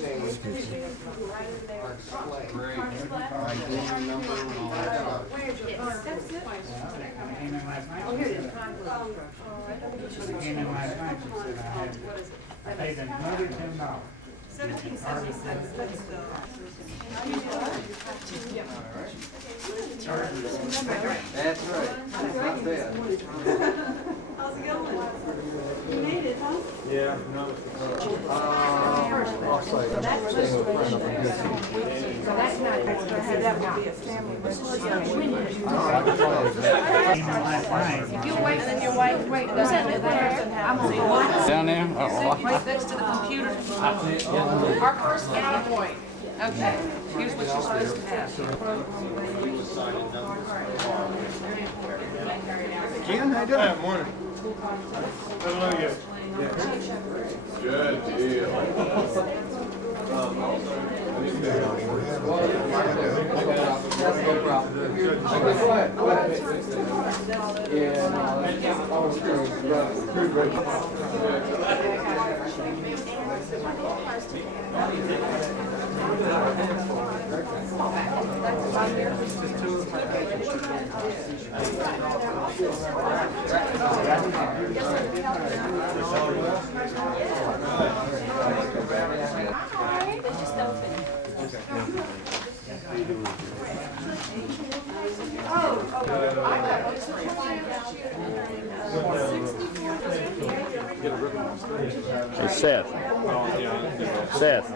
I paid another $10. 1776. That's the. That's right. Not bad. How's it going? You made it, huh? Yeah, no. So that's not, that would be a family If you wait, then your wife, wait, was that there? I'm on Down there? right next to the computer. Our first data point. Okay, here's what you're supposed to have. Ken, how you doing? Good morning. Hello, you. Good deal. Hey, Seth. Seth.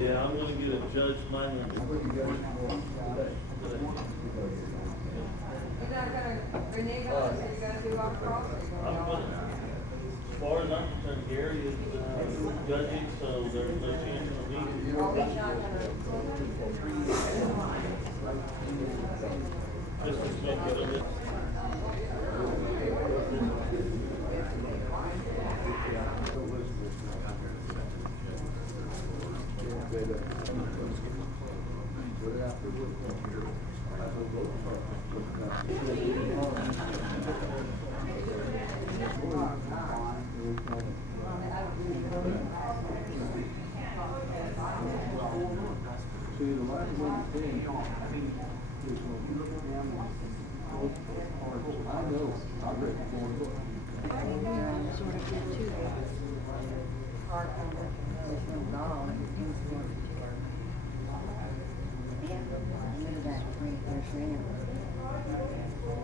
Yeah, I'm gonna get a judge mine. You're not gonna renege on this, you're gonna do Autocross? As far as I'm concerned, Gary is judging, so there's no chance of me. Just to make it a little.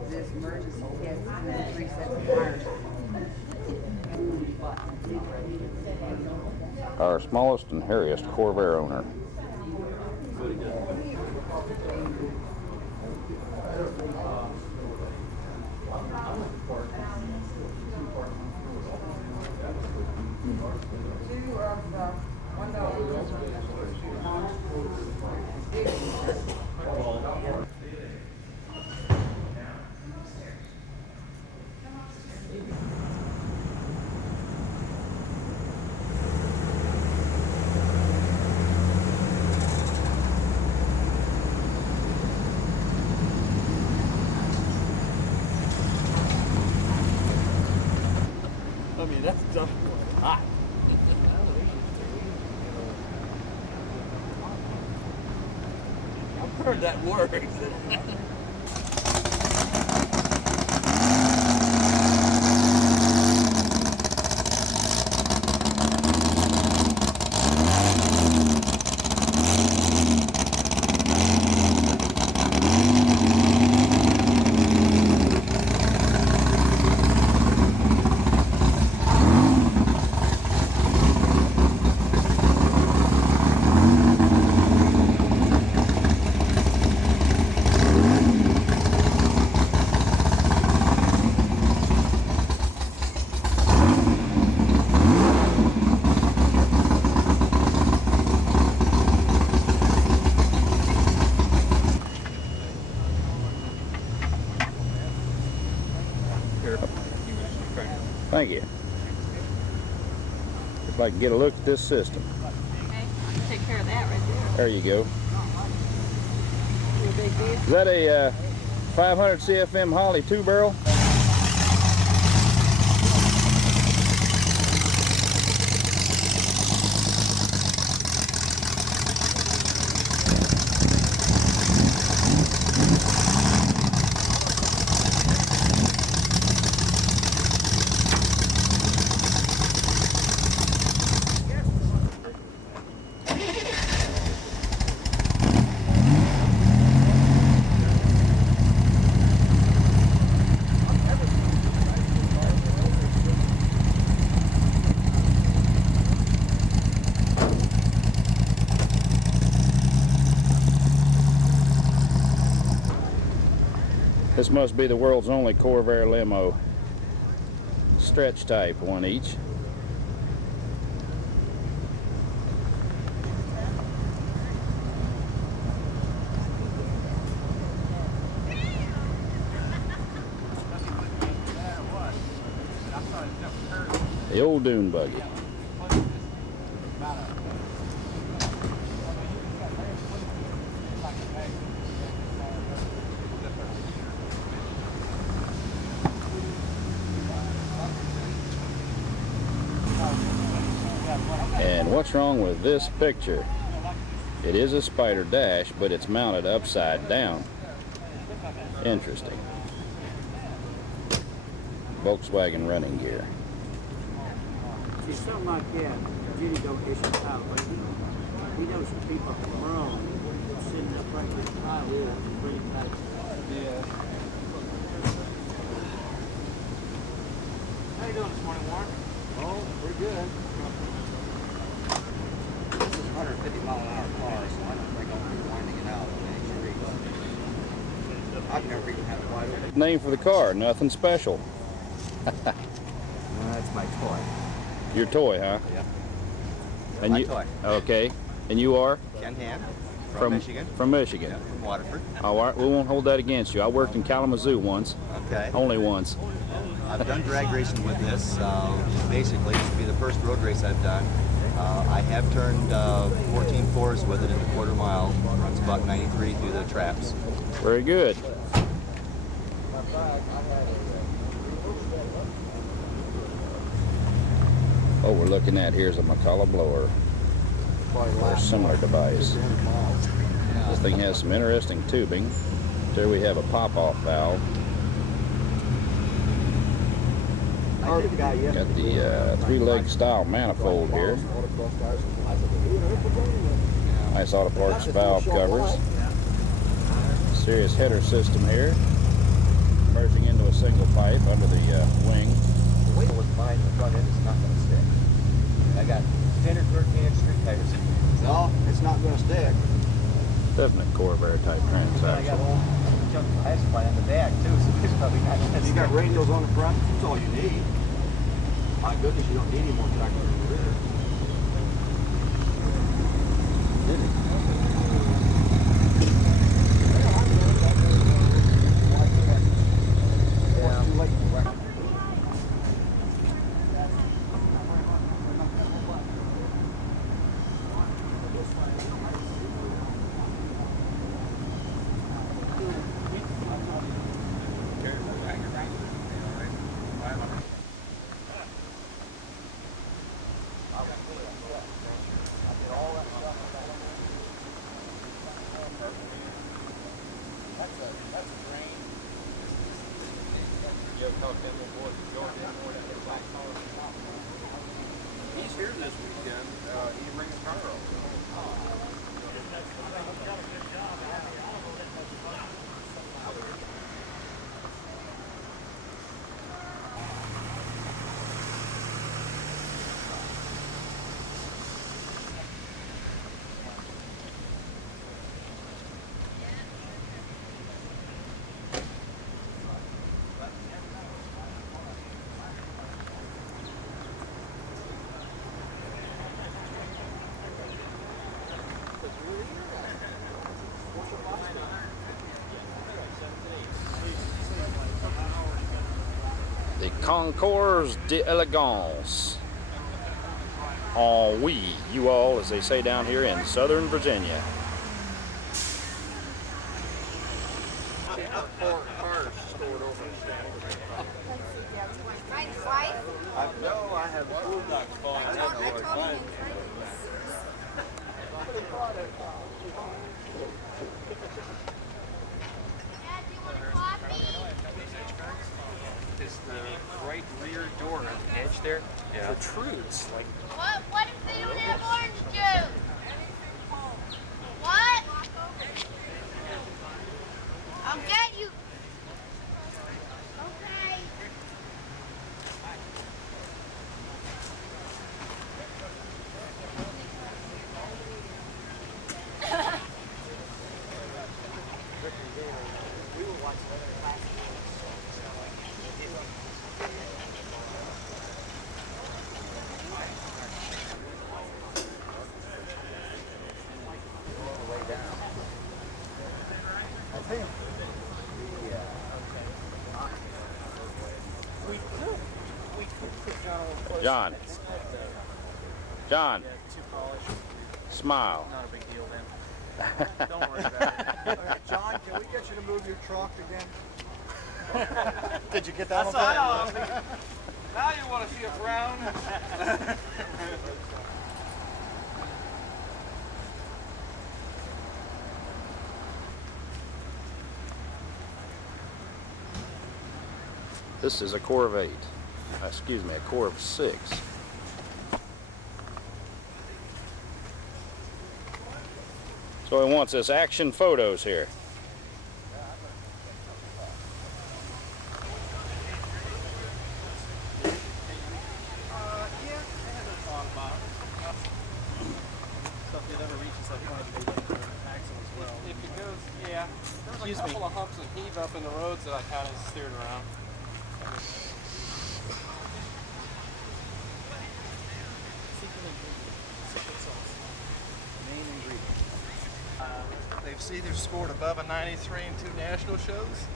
This emergency test and then 3 separate fires. Our smallest and hairiest Corvair owner. heard that word. Thank you. If I can get a look at this system. Okay, take care of that right there. There you go. Your big deal. Is that a 500 CFM Holly 2-barrel? This must be the world's only Corvair limo. Stretch type, one each. The old dune buggy. And what's wrong with this picture? It is a Spider dash, but it's mounted upside down. Interesting. Volkswagen running gear. See, something like that, Judy don't issue out, but he knows some people from Rome sitting up right where the pile is and bring it back. Yeah. How you doing this morning, Warren? Oh, pretty good. This is a 150-mile-an-hour car, so I don't think I'll be winding it out on any street. I've never even had it wide open. Name for the car, nothing special. That's my toy. Your toy, huh? Yeah. And My you, toy. Okay. And you are? Ken Hand from Michigan. From Michigan. Yeah, from Waterford. All right, we won't hold that against you. I worked in Kalamazoo once. Okay. Only once. I've done drag racing with this. Basically, this will be the first road race I've done. I have turned 14 fours with it in the quarter mile. Runs about 93 through the traps. Very good. What we're looking at here is a McCullough blower or a similar device. This thing has some interesting tubing. There we have a pop-off valve. Got the three-leg style manifold here. Nice auto parts valve covers. Serious header system here. Merging into a single pipe under the wing. The weight with mine, the front end is not going to stick. I got 10 or 13-inch street tires. No, it's not going to stick. Definite Corvair type I got transaction. a whole chunk of ice supply on the back too, so it's probably not going to stick. You got radials on the front? That's all you need. My goodness, you don't need any more tractor in the rear. He's here this weekend. He brings Carl. The Concours d'Elegance. En oui, you all, as they say down here in Southern Virginia. No, I have Is the right rear door on the edge there protrudes like. What if they don't have orange juice? What? I'll get you. Okay. John, smile. Not a big deal then. Don't worry about it. John, can we get you to move your truck again? Did you get that Now you want to see a brown? This is a Corv 8. Excuse me, a Corv 6. So he wants us action photos here. If it goes, yeah. There's a couple of humps and heave up in the roads that I kind of steered around. They've either scored above a 93 in 2 national shows,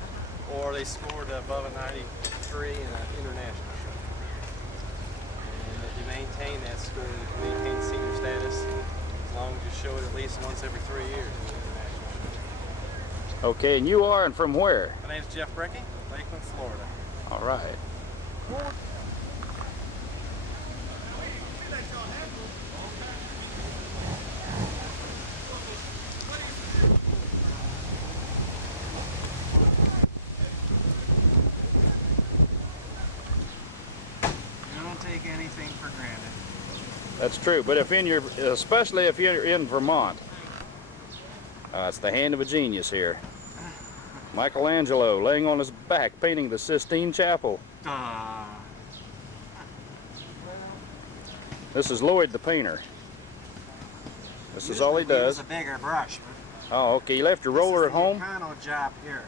or they scored above a 93 in an international show. And if you maintain that score, you can maintain senior status as long as you show it at least once every 3 years in the international show. Okay, and you are, and from where? My name's Jeff Brecky, Lakeland, Florida. All right. Anything for granted. That's true, but if in your, especially if you're in Vermont, it's the hand of a genius here. Michelangelo laying on his back painting the Sistine Chapel. This is Lloyd the painter. This is all he does. It's a bigger brush. Oh, okay. You left your roller at home? This job here.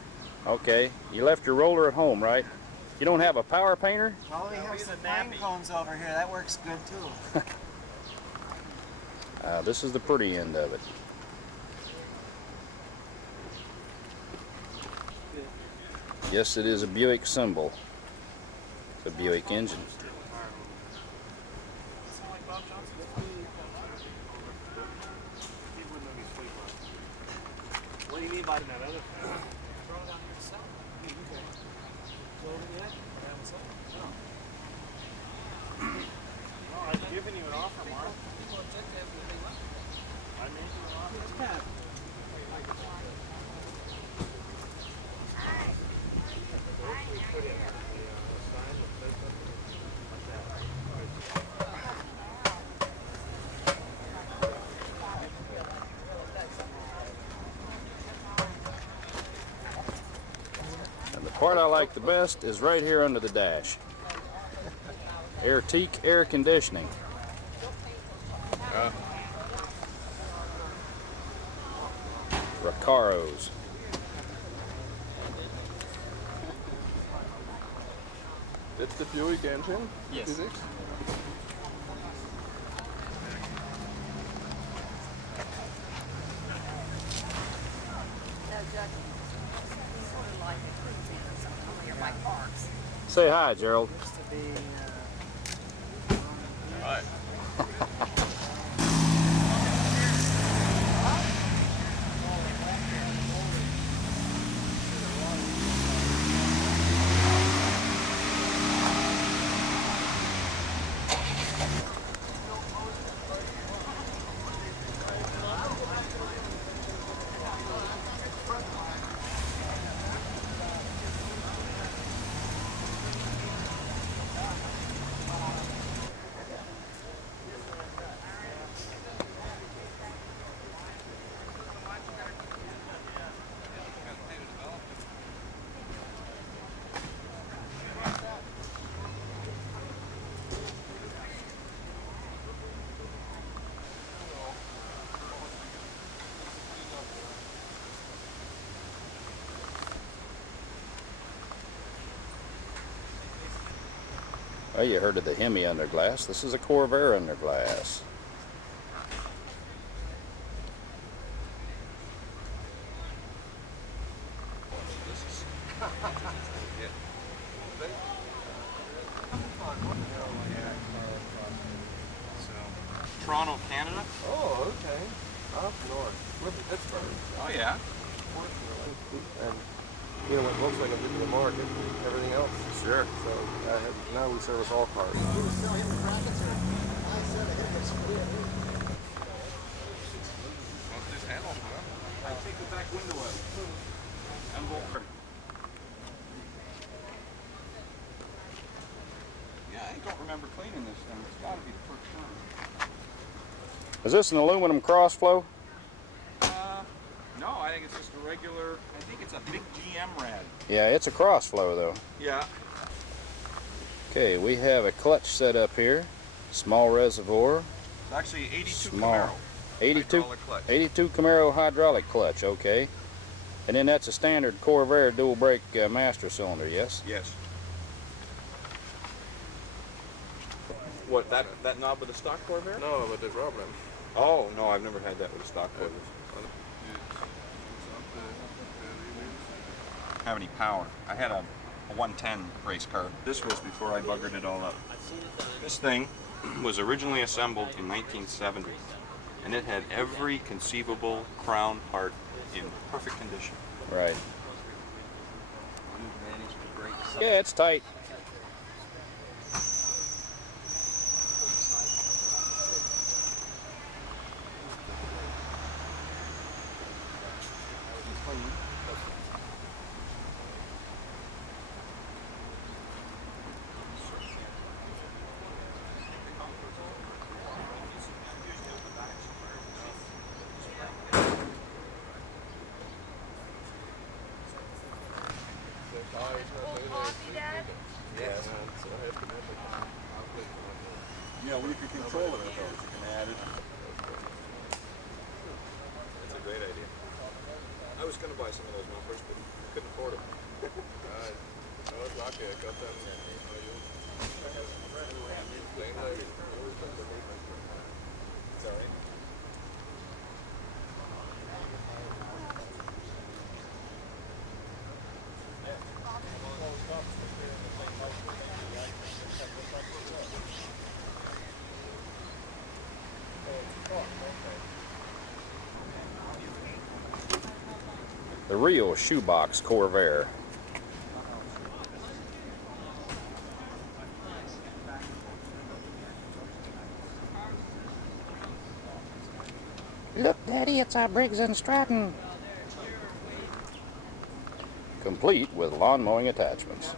Okay. You left your roller at home, right? You don't have a power painter? Well, we have some pine cones over here. That works good too. This is the pretty end of it. Yes, it is a Buick symbol. It's a Buick engine. What do you mean by that other? I've given you an offer, Mark. I made you an offer. part I like the best is right here under the dash. Airtique air conditioning. Recaros. That's the Buick engine? Yes. Is it? Say hi, Gerald. Hi. Well, you heard of the Hemi underglass. This is a Corvair underglass. Toronto, Canada? Oh, okay. Up north. With Pittsburgh. Oh, yeah. And you know what looks like a digital market, everything else. Sure. So now we service all cars. What's this handle for? I take the back window out. I'm over. Yeah, I don't remember cleaning this thing. It's got to be the first time. Is this an aluminum cross flow? No, I think it's just a regular, I think it's a big GM rad. Yeah, it's a cross flow though. Yeah. Okay, we have a clutch set up here. Small reservoir. It's actually 82 Small. Camaro. 82, Hydraulic clutch. 82 Camaro hydraulic clutch, okay. And then that's a standard Corvair dual brake master cylinder, yes? Yes. What, that knob with the stock Corvair? No, but the rubber. Oh, no, I've never had that with a stock Corvair. Have any power. I had a 110 race car. This was before I buggered it all up. This thing was originally assembled in 1970, and it had every conceivable crown part in perfect condition. Right. Yeah, it's tight. Yeah, well, you can control it, though. You can add it. That's a great idea. I was going to buy some of those numbers, but couldn't afford them. I was lucky. I got them. It's all right. The real shoebox Corvair. Look, Daddy, it's our Briggs & Stratton. Complete with lawn mowing attachments.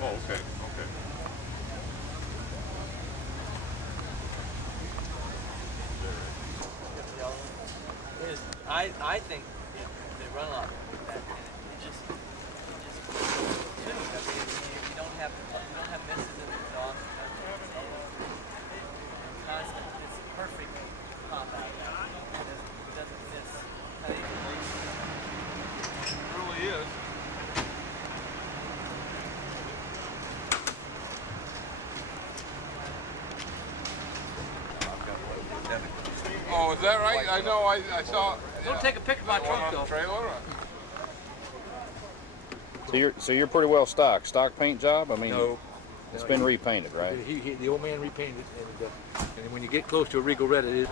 Oh, okay, okay. I think they run a lot with that, and it just tuned. I mean, you don't have misses in the dog. Constant. It's a perfect pop out. It doesn't miss. I think It really is. Oh, is that right? I know, I saw. Don't take a picture of my truck though. Trailer? So you're pretty well stocked. Stock paint job? I mean, No. it's been repainted, right? The old man repainted it, and when you get close to a Regal Red, it is.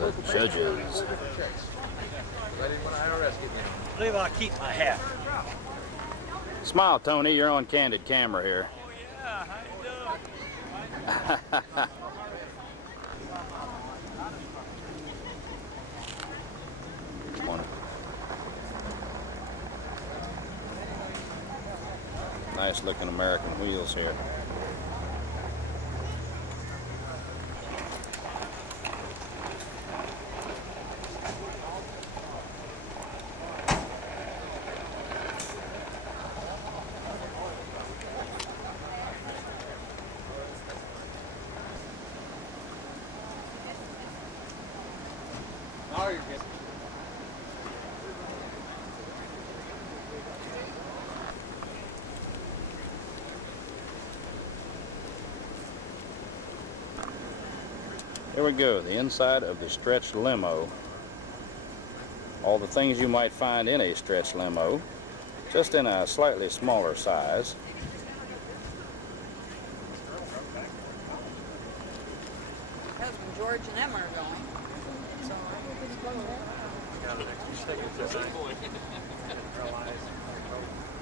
The judges. I didn't want IRS get me. I believe I'll keep my hat. Smile, Tony. You're on candid camera here. Oh yeah, how you doing? Nice looking American wheels here. Now you're good. Here we go, the inside of the stretch limo. All the things you might find in a stretch limo, just in a slightly smaller size. Husband George and Emma are going. So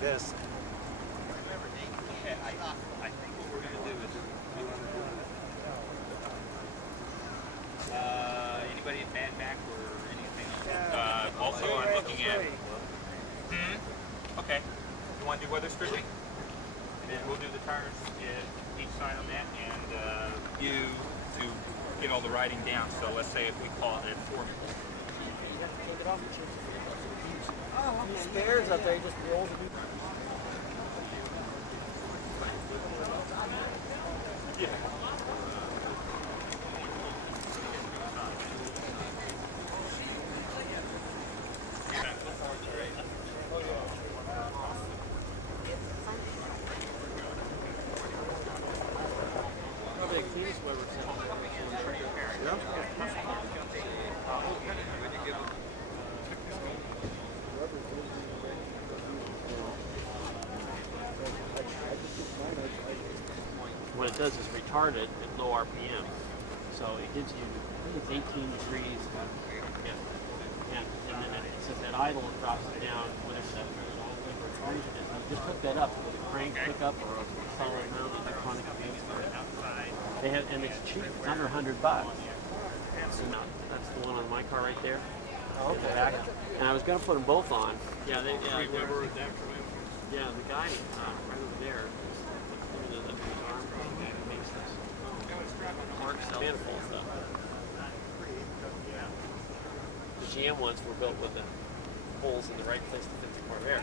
This. I think what we're going to do is anybody bad back or anything else? Also, I'm looking at. Okay. You want to do weather stripping? Then we'll do the tires each side on that, and you to get all the riding down. So let's say if we call it at 4. Oh, stairs up there, just rolls. Yeah. What it does is retard it at low RPM. So it gives you, I think it's 18 degrees. And then it says at idle it drops it down when it's set. You just hook that up with a crank pickup or a solid mount electronic transfer. They have, and it's cheap. It's under $100. So now, that's the one on my car right there. Oh, okay. Back. And I was going to put them both on. Yeah, they were. Yeah, the guy right over there. Mark sells manifold stuff. The GM ones were built with the holes in the right place to fit the Corvair.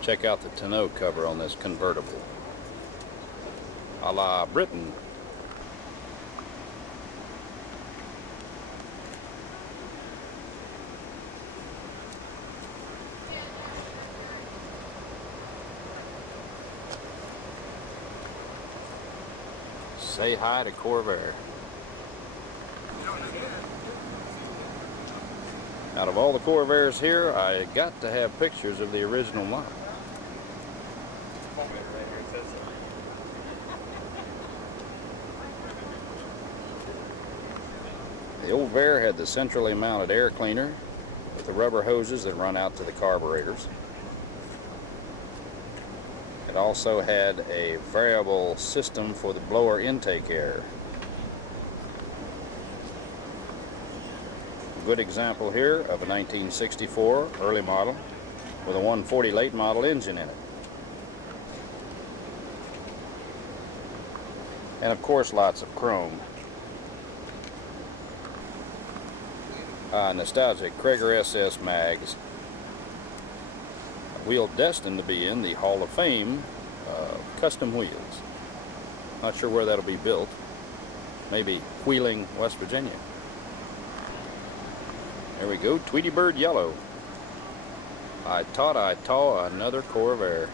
Check out the tonneau cover on this convertible. A la Britain. Say hi to Corvair. Out of all the Corvairs here, I got to have pictures of the original model. The old Vair had the centrally mounted air cleaner with the rubber hoses that run out to the carburetors. It also had a variable system for the blower intake air. A good example here of a 1964 early model with a 140 late model engine in it. And of course lots of chrome. Nostalgic Krager SS mags. A wheel destined to be in the Hall of Fame custom wheels. Not sure where that'll be built. Maybe Wheeling, West Virginia. There we go, Tweety Bird Yellow. I thought I saw another Corvair.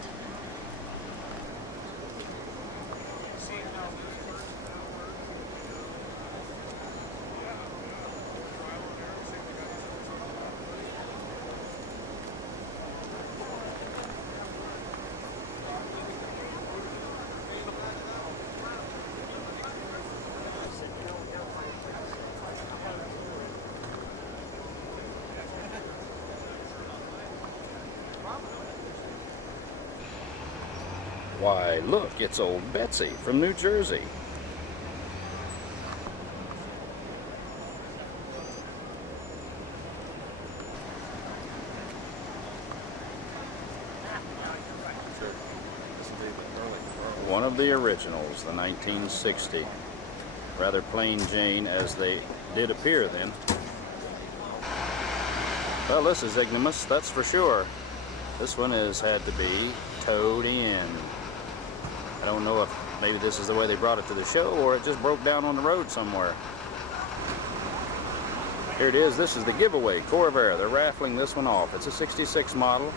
Why, look, it's old Betsy from New Jersey. One of the originals, the 1960. Rather plain Jane as they did appear then. Well, this is ignomous, that's for sure. This one has had to be towed in. I don't know if maybe this is the way they brought it to the show or it just broke down on the road somewhere. Here it is. This is the giveaway Corvair. They're raffling this one off. It's a 66 model,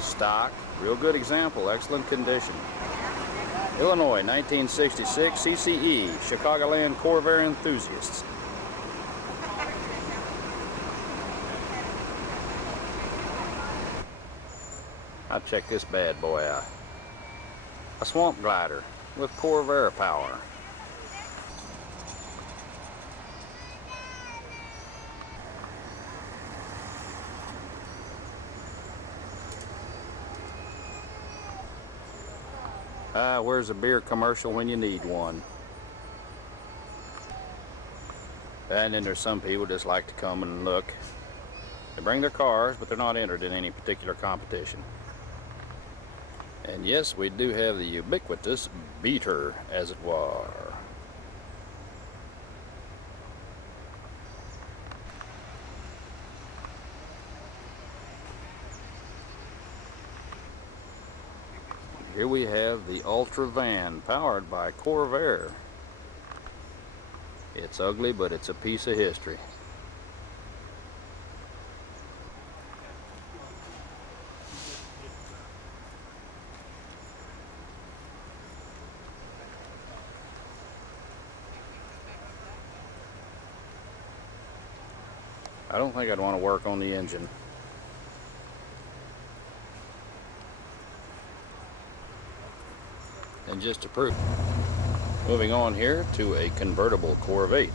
stock, real good example, excellent condition. Illinois, 1966, CCE, Chicagoland Corvair enthusiasts. I'll check this bad boy out. A swamp glider with Corvair power. Where's a beer commercial when you need one? And then there's some people just like to come and look. They bring their cars, but they're not entered in any particular competition. And yes, we do have the ubiquitous beater, as it were. Here we have the Ultra Van, powered by Corvair. It's ugly, but it's a piece of history. I don't think I'd want to work on the engine. And just to prove, moving on here to a convertible Corvette.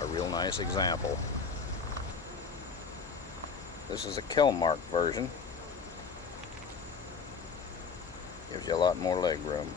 A real nice example. This is a Kelmark version. Gives you a lot more leg room.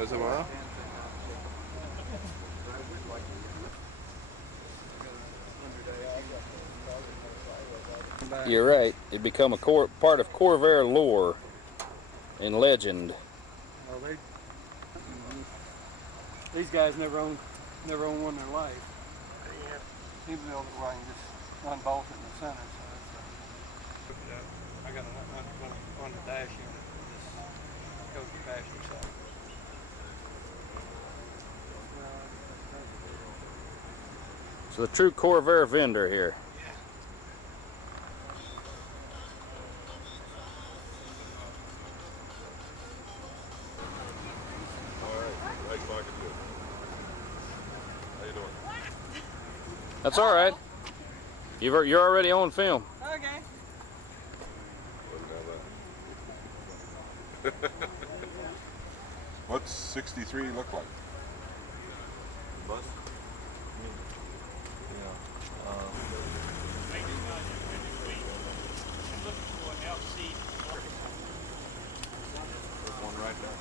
Is it well? You're right. It become a part of Corvair lore and legend. Well, these guys never own one in their life. He built it where I can just unbolt it in the center. So I got on the dash unit. This goes to passenger side. So the true Corvair vendor here. That's all right. You're already on film. Okay. What's 63 look like? Bus? One right there.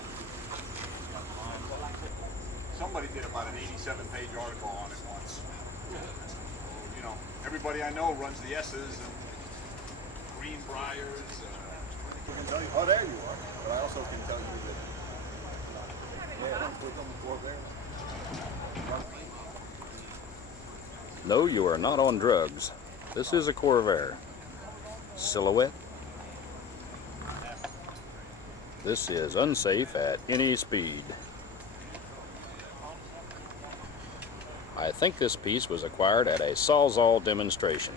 Somebody did about an 87-page article on it once. You know, everybody I know runs the S's and Greenbriers. I can tell you, oh, there you are. But I also can tell you that, yeah, click on the Corvair. No, you are not on drugs. This is a Corvair. Silhouette. This is unsafe at any speed. I think this piece was acquired at a Sawzall demonstration.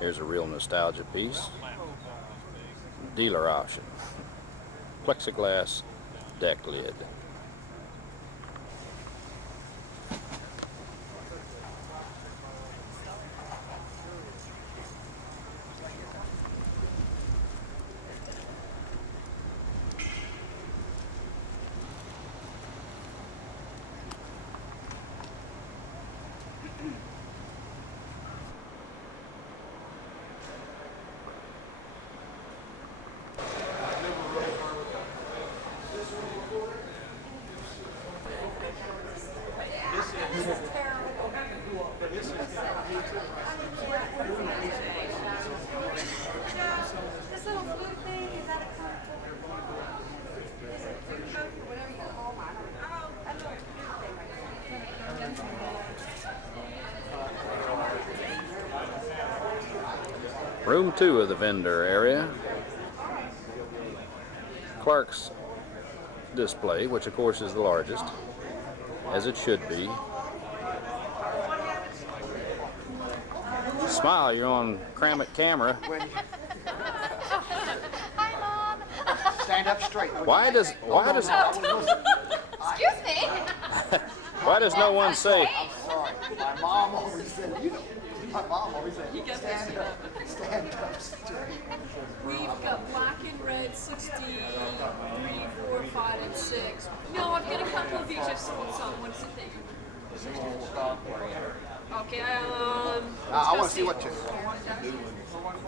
Here's a real nostalgia piece. Dealer option. Plexiglass deck lid. Room 2 of the vendor area. Clark's display, which of course is the largest, as it should be. Smile, you're on Kramit camera. Hi, Mom. Stand up straight. Why does Excuse me. why does no one say I'm sorry. My mom always said, you know, my mom always said, stand up straight. We've got black and red 63, 4, 5, and 6. No, I've got a couple of each. I've sold some. What does it think? Okay, I want to see what you.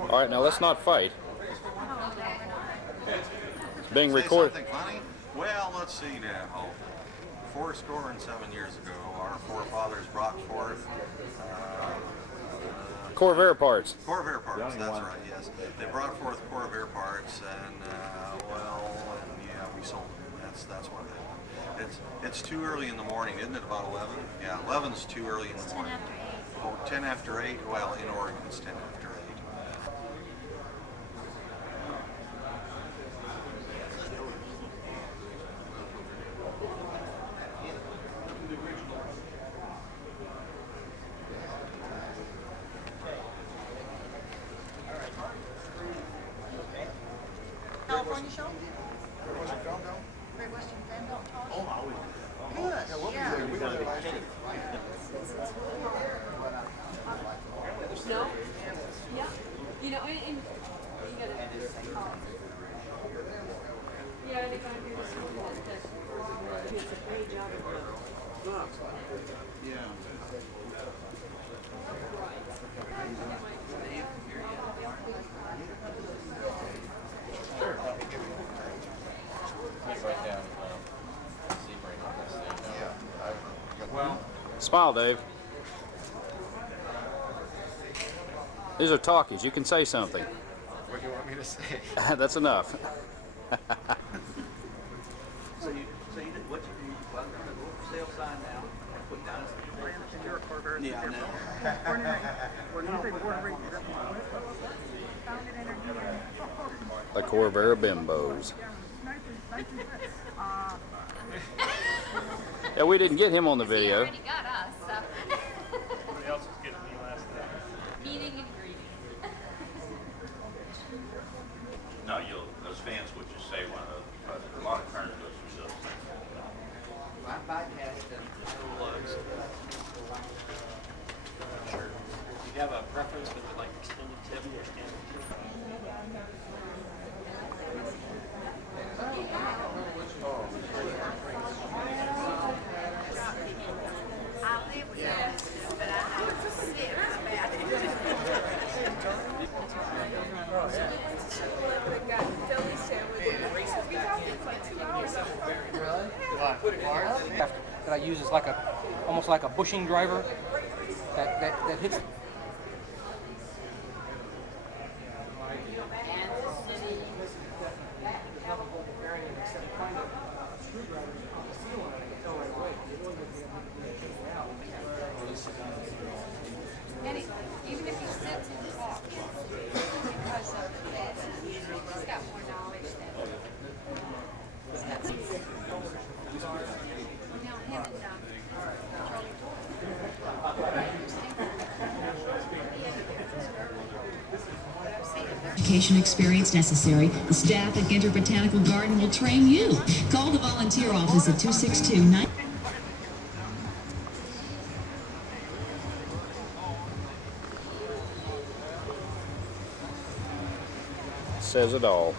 all right, now let's not fight. It's being recorded. Say something funny? Well, let's see now. 407 years ago, our forefathers brought forth Corvair parts. Corvair parts, that's right, yes. They brought forth Corvair parts, and well, and yeah, we sold them. That's what happened. It's too early in the morning, isn't it? About 11? Yeah, 11's too early in the morning. 10 after 8. Oh, 10 after 8? Well, in Oregon it's 10 after 8. California show? Where was it filmed down? Great Western Fan Belt Toss? Oh, I would. Good. Yeah, we'll be Yeah. there. We were there last year. No? Yeah. You know, and you gotta, yeah, and if I'm here to see that, it's a great job of Smile, Dave. These are talkies. You can say something. What do you want me to say? That's enough. So you did what you do? Well, I'm gonna go for sale sign now and put down a You're a Corvair. Yeah, I know. Born and raised. Founded energy. The Corvair bimbos. Yeah, we didn't get him on the video. already got us, so. Somebody else was getting me last night. Meeting and greeting. No, those fans would just say one of those because a lot of current goes through those. My bypass them plugs. Sure. Do you have a preference for the like extended tip or standard tip? That I use is like almost like a bushing driver that hits. Even if he sits and talks, because of he's got more knowledge than. Now him and Education experience necessary. The staff at Ginter Botanical Garden will train you. Call the volunteer office at 262-9. Says it all.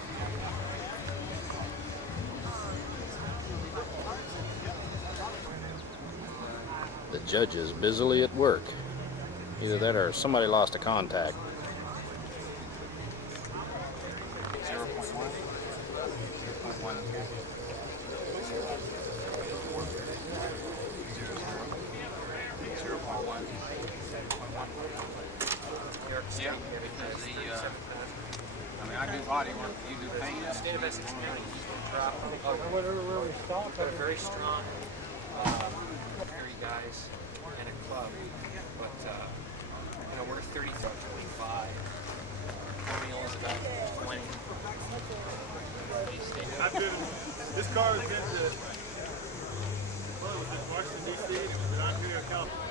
The judge is busily at work. Either that or somebody lost a contact. 0.1. Yeah, because I mean, I do body work, you do paint. State of Essex drop. They're very strong, hairy guys in a club, but you know, we're 30 from 25. O'Neal is about 20. I've been, this car has been to, well, was it Washington, D.C.? And I'm here in California.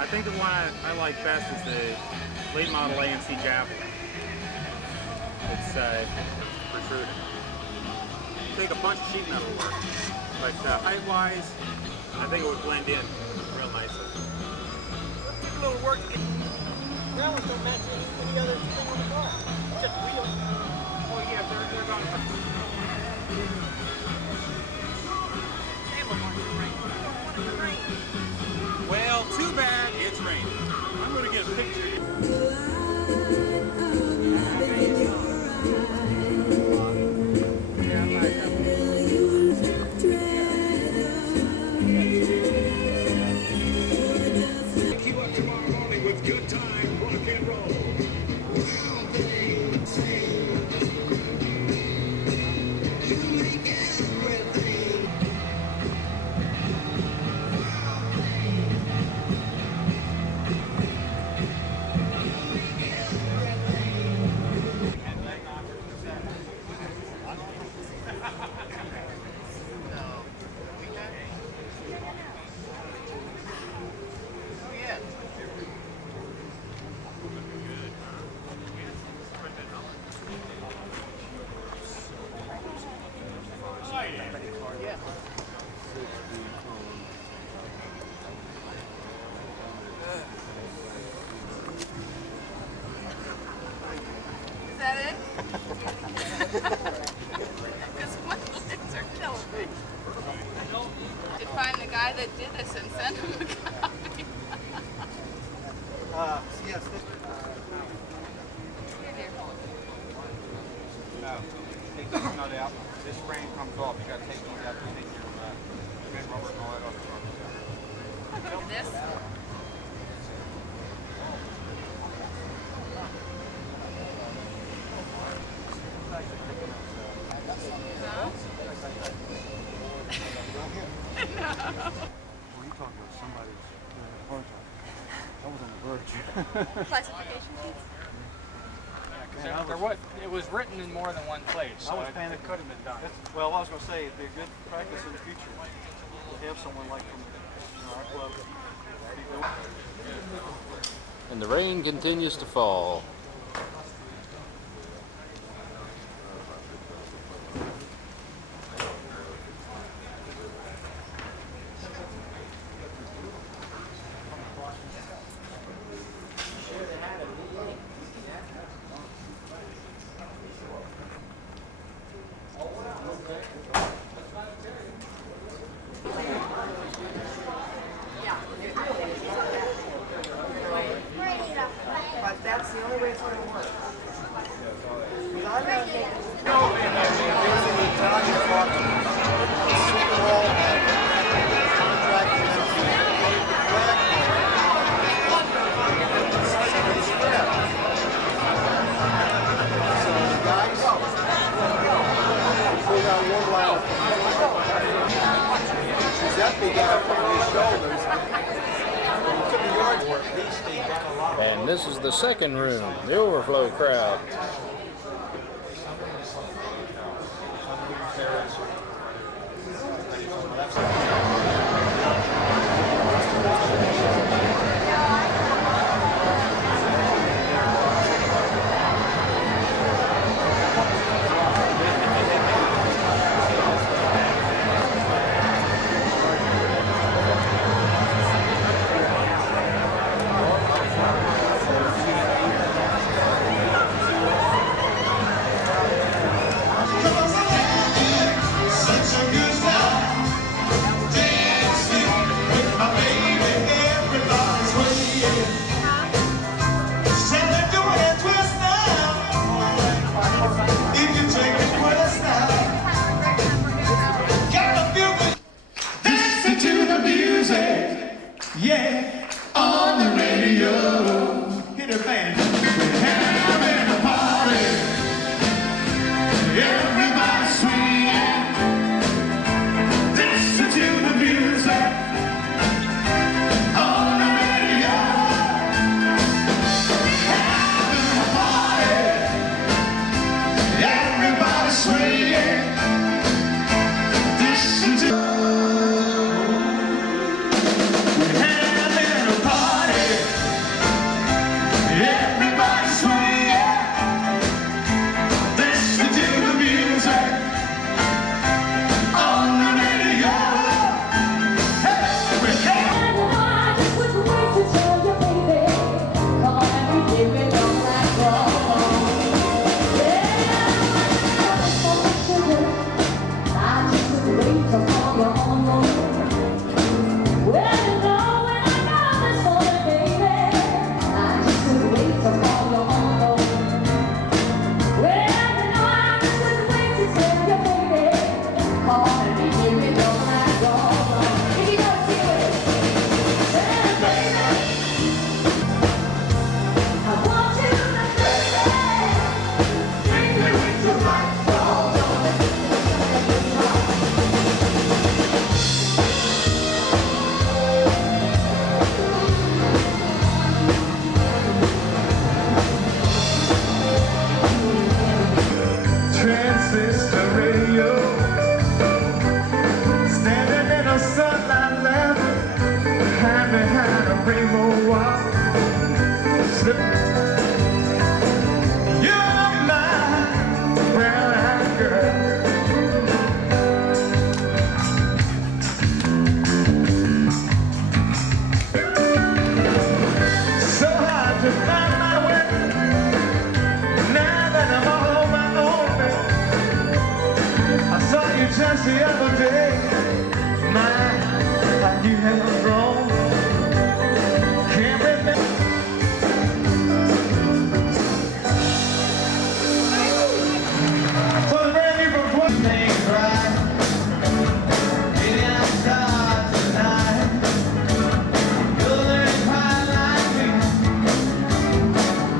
I think the one I like best is the late model ANC Raffle. It's protruding. I think a bunch of sheet metal work, but height-wise, I think it would blend in real nicely. A little work to get. Raffles don't match any other thing on the car. Just wheels. Oh yeah, they're gone for. Well, too bad it's raining. I'm going to get a picture. Is that it? Because my legs are killing me. Did find the guy that did this and send him a copy. Yes. No, take this nut out. This frame comes off. You got to take these out to take your good rubber and all that other stuff. Look at this. Well, you talking about somebody's hard time. I was on the verge. Classification sheets? It was written in more than one place. I was saying it could have been done. Well, I was going to say, it'd be a good practice in the future to have someone like from our club be doing it. And the rain continues to fall. But that's the only way it's going to work. And this is the second room, the overflow crowd. Yeah, on the radio. Hit it, man. We're having a party. Everybody swinging. Listen to the music. On the radio. Having a party. Everybody swinging. Listen to the other day. My, how you have grown. Can't remember. So the brand new from 20 things right. Getting outside tonight. You'll learn quite like me.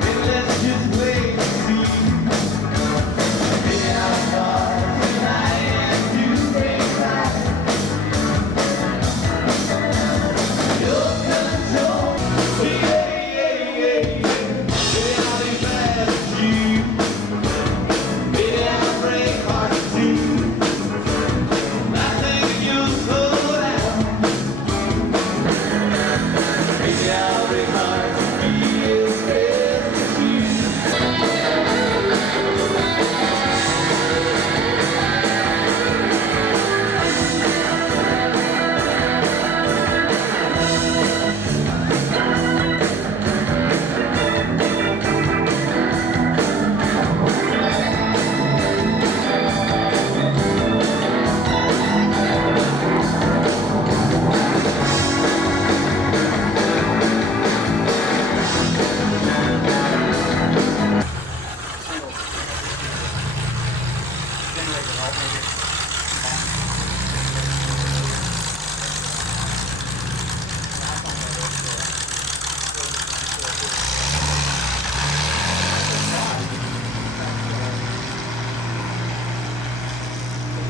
Maybe let's just wait and see. Getting outside tonight and do things right. You'll control. Yeah. Getting all these bad at you. Maybe I'll break heart too. I think you'll slow down. Maybe I'll break heart to be as bad as you.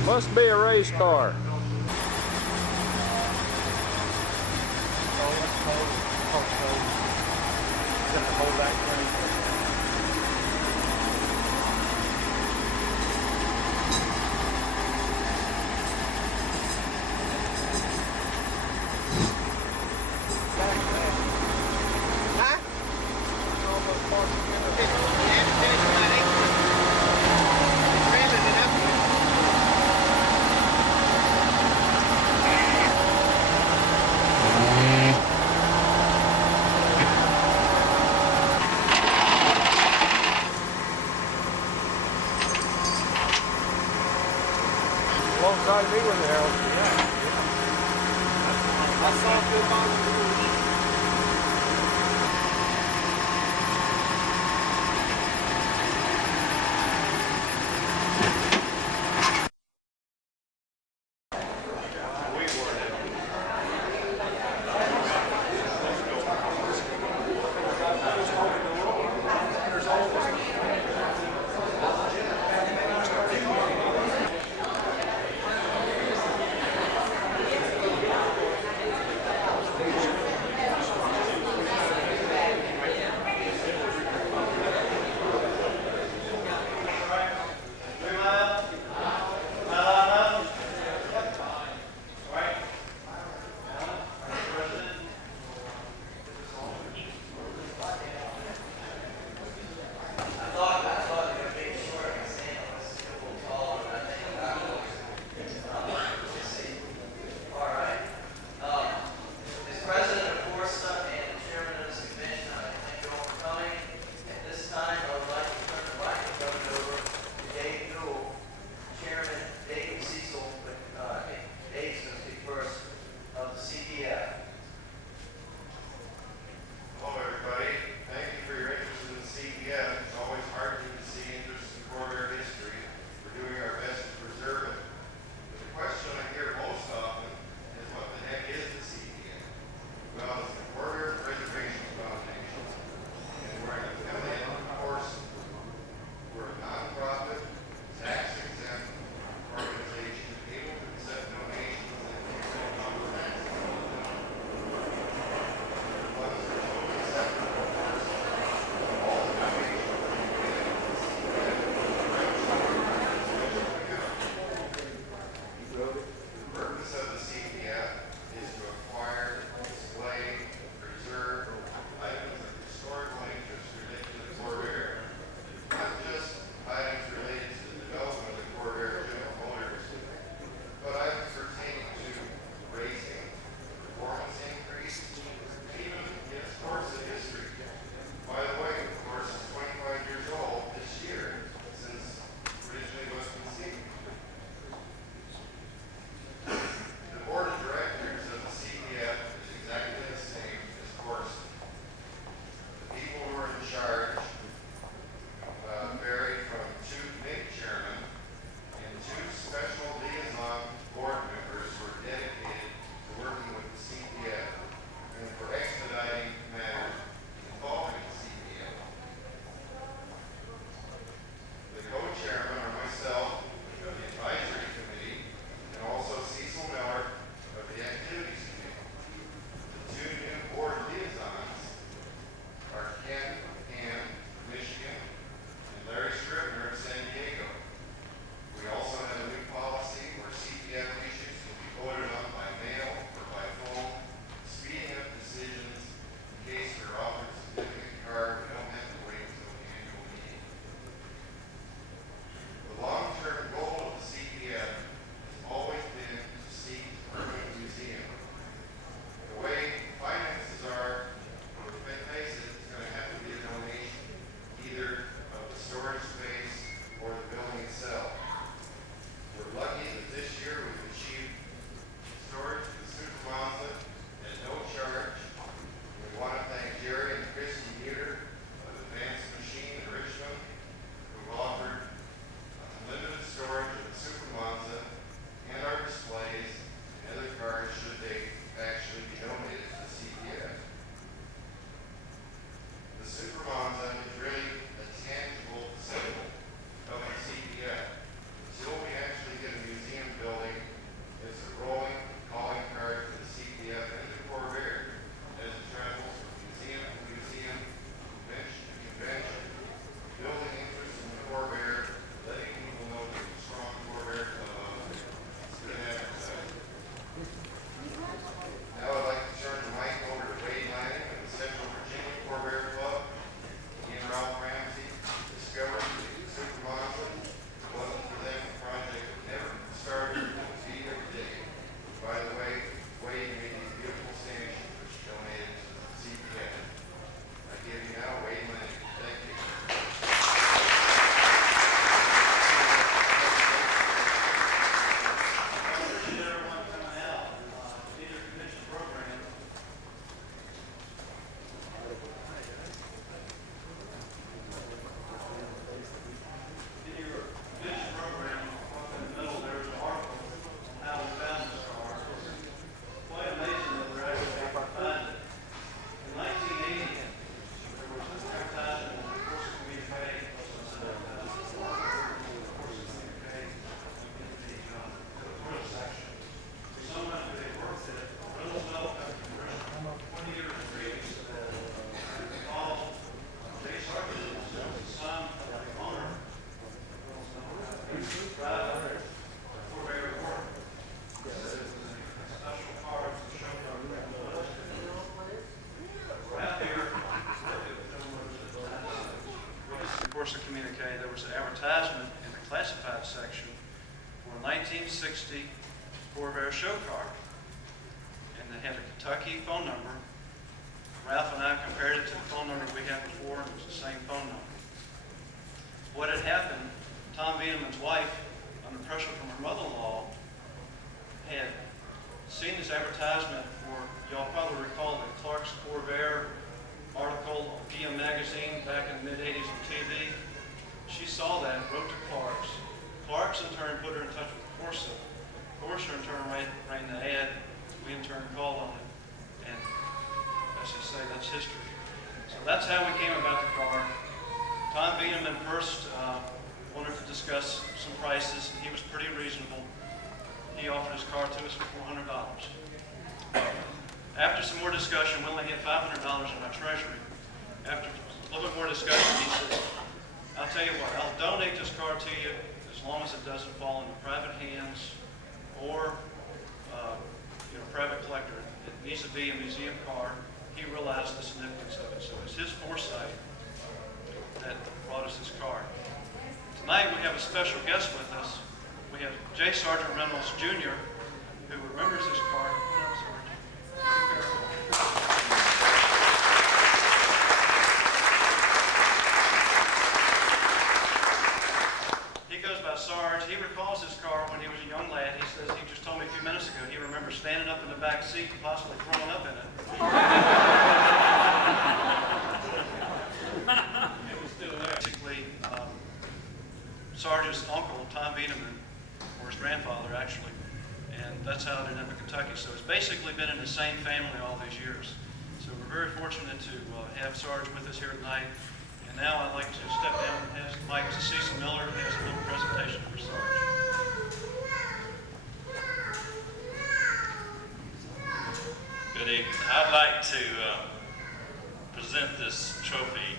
Must be a race car. Alongside me when they're out. Yeah. I saw a good bottle. was an advertisement in the classified section for a 1960 Corvair show car. And they had a Kentucky phone number. Ralph and I compared it to the phone number we had before, and it was the same phone number. What had happened, Tom Wiedemann's wife, under pressure from her mother-in-law, had seen this advertisement for, y'all probably recall the Clark's Corvair article on PM Magazine back in the mid-80s on TV. She saw that, wrote to Clark's. Clark's in turn put her in touch with Corsa. Corsa in turn ran the ad. We in turn called on it. And as they say, that's history. So that's how we came about the car. Tom Wiedemann first wanted to discuss some prices, and he was pretty reasonable. He offered his car to us for $400. After some more discussion, we only had $500 in our treasury. After a little bit more discussion, he said, I'll tell you what, I'll donate this car to you as long as it doesn't fall into private hands or private collector. It needs to be a museum car. He realized the significance of it. So it's his foresight that brought us this car. Tonight we have a special guest with us. We have J. Sergeant Reynolds, Jr., who remembers this car. He goes by Sarge. He recalls his car when he was a young lad. He says, he just told me a few minutes ago, he remembers standing up in the back seat and possibly throwing up in it. Basically, Sarge's uncle, Tom Wiedemann, or his grandfather actually, and that's how it ended up in Kentucky. So it's basically been in the same family all these years. So we're very fortunate to have Sarge with us here tonight. And now I'd like to step down and pass the mic to Cecil Miller, who has a little presentation for Sarge. Good evening. I'd like to present this trophy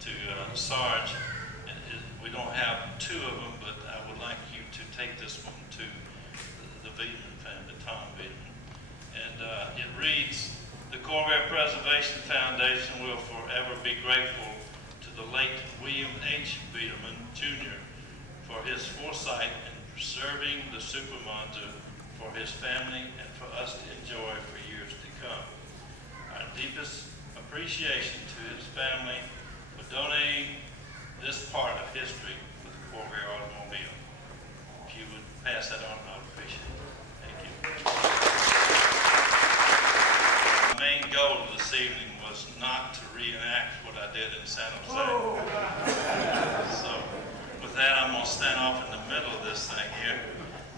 to Sarge. We don't have two of them, but I would like you to take this one to the Wiedemann family, Tom Wiedemann. And it reads, the Corvair Preservation Foundation will forever be grateful to the late William H. Wiedemann, Jr. for his foresight in preserving the Supermonza for his family and for us to enjoy for years to come. Our deepest appreciation to his family for donating this part of history for the Corvair automobile. If you would pass that on, I'd appreciate it. Thank you. The main goal of this evening was not to reenact what I did in San Jose. So with that, I'm going to stand off in the middle of this thing here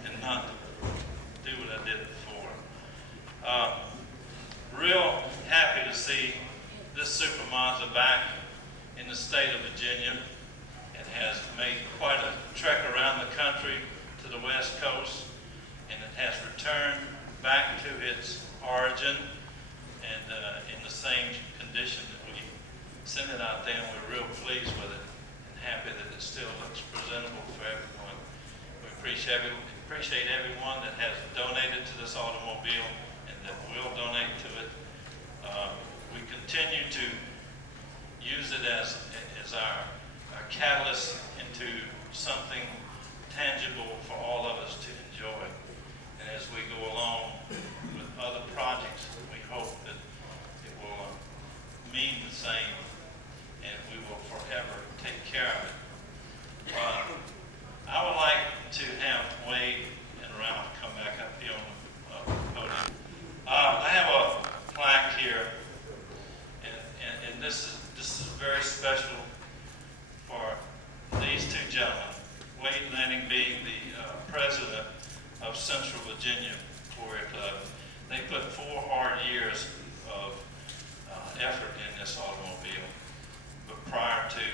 and not do what I did before. Real happy to see this Supermonza back in the state of Virginia. It has made quite a trek around the country to the West Coast, and it has returned back to its origin and in the same condition that we sent it out there, and we're real pleased with it and happy that it still looks presentable for everyone. We appreciate everyone that has donated to this automobile and that will donate to it. We continue to use it as our catalyst into something tangible for all of us to enjoy. And as we go along with other projects, we hope that it will mean the same and we will forever take care of it. I would like to have Wade and Ralph come back up here on the podium. I have a plaque here, and this is very special for these two gentlemen. Wade Lanning being the president of Central Virginia Corvair Club. They put 4 hard years of effort in this automobile, but prior to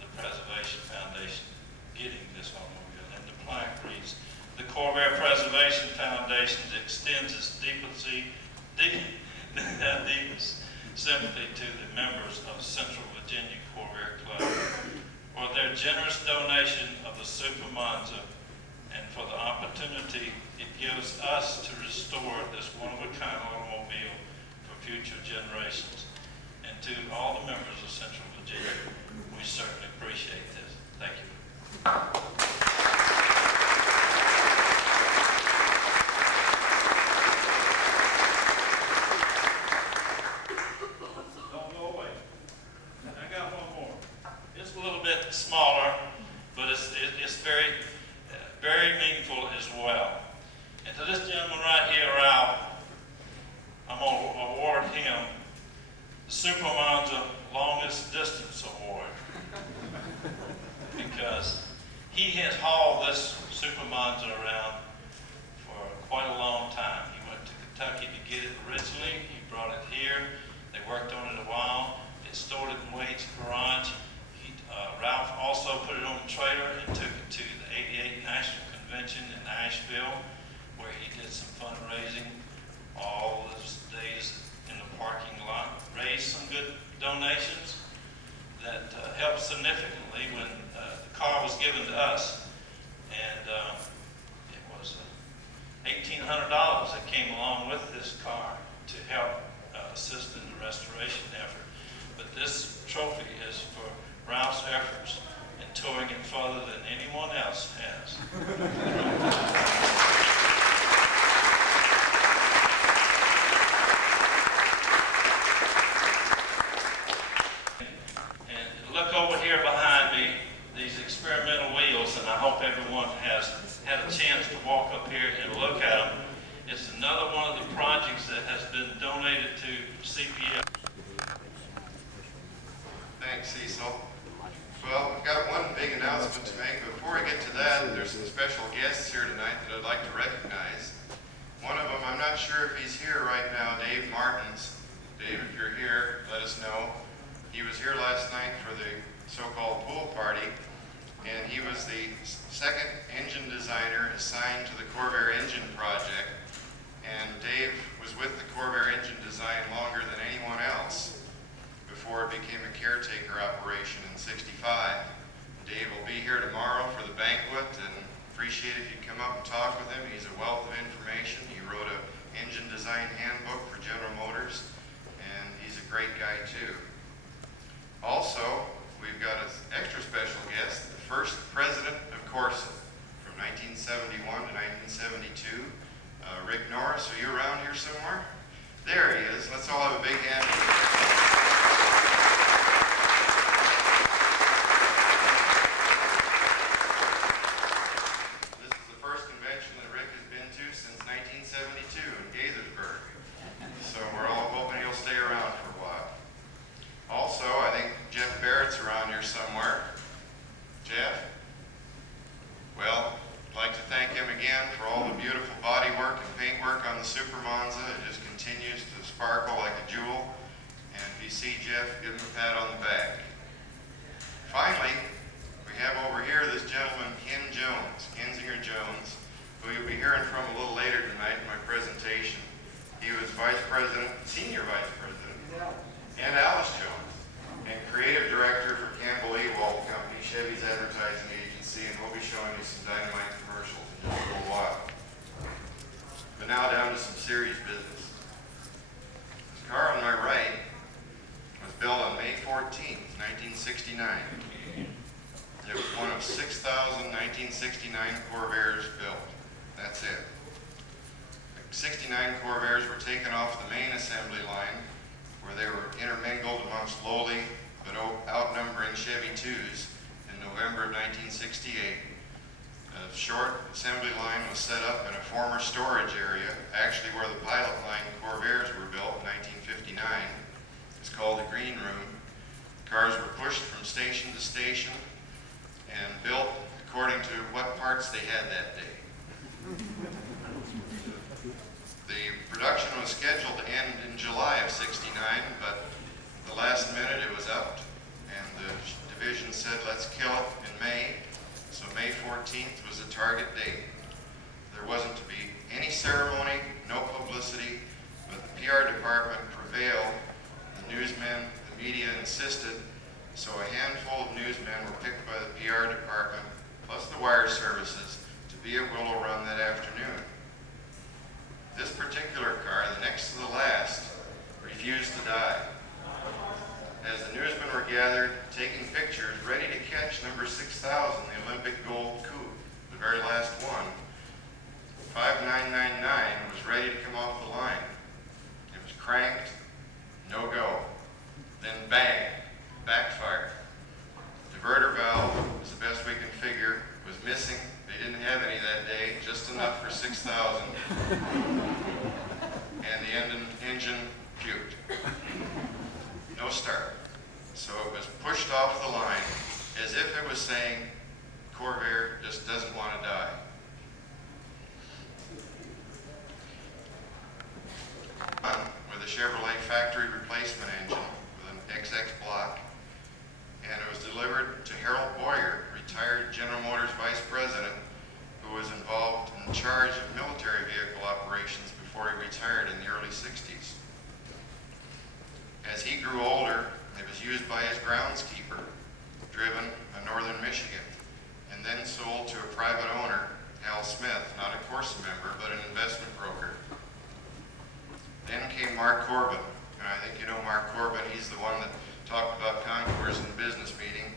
the Preservation Foundation getting this automobile. And the plaque reads, the Corvair Preservation Foundation extends its deepest sympathy to the members of Central Virginia Corvair Club for their generous donation of the Supermonza and for the opportunity it gives us to restore this one-of-a-kind automobile for future generations. And to all the members of Central Virginia, we certainly appreciate this. Thank you. Don't go away. I got one more. It's a little bit smaller, but it's very meaningful as well. And to this gentleman right here, Ralph, I'm going to award him the Super Monza Longest Distance Award because he has hauled this Super Monza around for quite a long time. He went to Kentucky to get it originally. He brought it here. They worked on it a while. They stored it in Wade's garage. Ralph also put it on the trailer and took it to the '88 National Convention in Asheville, where he did some fundraising all those days in the parking lot, raised some good donations that helped significantly when the car was given to us. And it was $1,800 that came along with this car to help assist in the restoration effort. But this trophy is for Ralph's efforts in touring it further than anyone else has. And look over here behind me, these experimental wheels, and I hope everyone has had a chance to walk up here and look at them. It's another one of the projects that has been donated to CPL. Thanks, Cecil. Well, we've got one big announcement to make. Before we get to that, there's some special guests here tonight that I'd like to recognize. One of them, I'm not sure if he's here right now, Dave Martins. Dave, if you're here, let us know. He was here last night for the so-called pool party, and he was the second engine designer assigned to the Corvair engine project. And Dave was with the Corvair engine design longer than anyone else before it became a caretaker operation in '65. Dave will be here tomorrow for the banquet, and appreciate if you'd come up and talk with him. He's a wealth of information. He wrote an engine design handbook for General Motors, and he's a great guy too. Also, we've got an extra special guest, the first president of Corsa from 1971 to 1972. Rick Norris, are you around here somewhere? There he is. Let's all have a big hand. This is the first convention that Rick has been to since 1972 in Gaithersburg. So we're all hoping he'll stay around for a while. Also, I think Jeff Barrett's around here somewhere. Jeff? Well, I'd like to thank him again for all the beautiful bodywork and paintwork on the Super Monza. It just continues to sparkle like a jewel. And if you see Jeff, give him a pat on the back. Finally, we have over here this gentleman, Ken Jones, Kensinger Jones, who you'll be hearing from a little later tonight in my presentation. He was Vice President, Senior Vice President, and Alice Jones, and Creative Director for Campbell Ewald Company, Chevy's advertising agency, and we'll be showing you some dynamite commercials in just a little while. But now down to some serious business. This car on my right was built on May 14th, 1969. It was one of 6,000 1969 Corvairs built. That's it. The 69 Corvairs were taken off the main assembly line, where they were intermingled amongst lowly but outnumbering Chevy 2s in November of 1968. A short assembly line was set up in a former storage area, actually where the pilot line Corvairs were built in 1959. It's called the Green Room. Cars were pushed from station to station and built according to what parts they had that day. The production was scheduled to end in July of '69, but the last minute it was upped, and the division said, let's kill it in May. So May 14th was the target date. There wasn't to be any ceremony, no publicity, but the PR department prevailed. The newsmen, the media insisted, so a handful of newsmen were picked by the PR department, plus the wire services, to be at Willow Run that afternoon. This particular car, the next to the last, refused to die. as the newsmen were gathered, taking pictures, ready to catch number 6,000, the Olympic gold coupe, the very last one. 5999 was ready to come off the line. It was cranked, no go. Then bang, backfired. Diverter valve, as the best we can figure, was missing. They didn't have any that day, just enough for 6,000. And the engine puked. No start. So it was pushed off the line as if it was saying, Corvair just doesn't want to die. With a Chevrolet factory replacement engine with an XX block, and it was delivered to Harold Boyer, retired General Motors Vice President, who was involved in charge of military vehicle operations before he retired in the early 60s. As he grew older, it was used by his groundskeeper, driven in northern Michigan, and then sold to a private owner, Al Smith, not a Corsa member, but an investment broker. Then came Mark Corbin, and I think you know Mark Corbin. He's the one that talked about concours in the business meeting.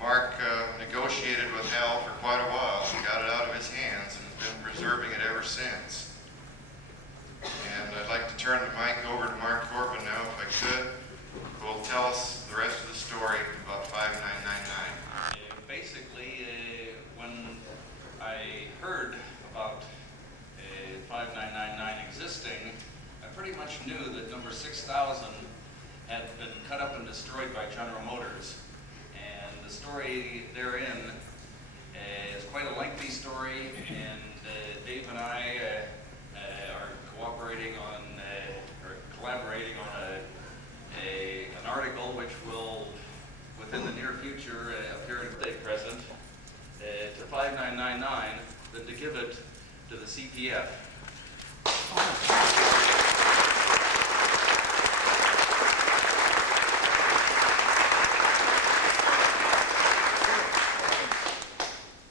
Mark negotiated with Al for quite a while and got it out of his hands and has been preserving it ever since. And I'd like to turn the mic over to Mark Corbin now, if I could, who will tell us the rest of the story about 5999. Basically, when I heard about 5999 existing, I pretty much knew that number 6,000 had been cut up and destroyed by General Motors. And the story therein is quite a lengthy story, and Dave and I are collaborating on an article which will, within the near future, appear in the present to 5999, than to give it to the CPF.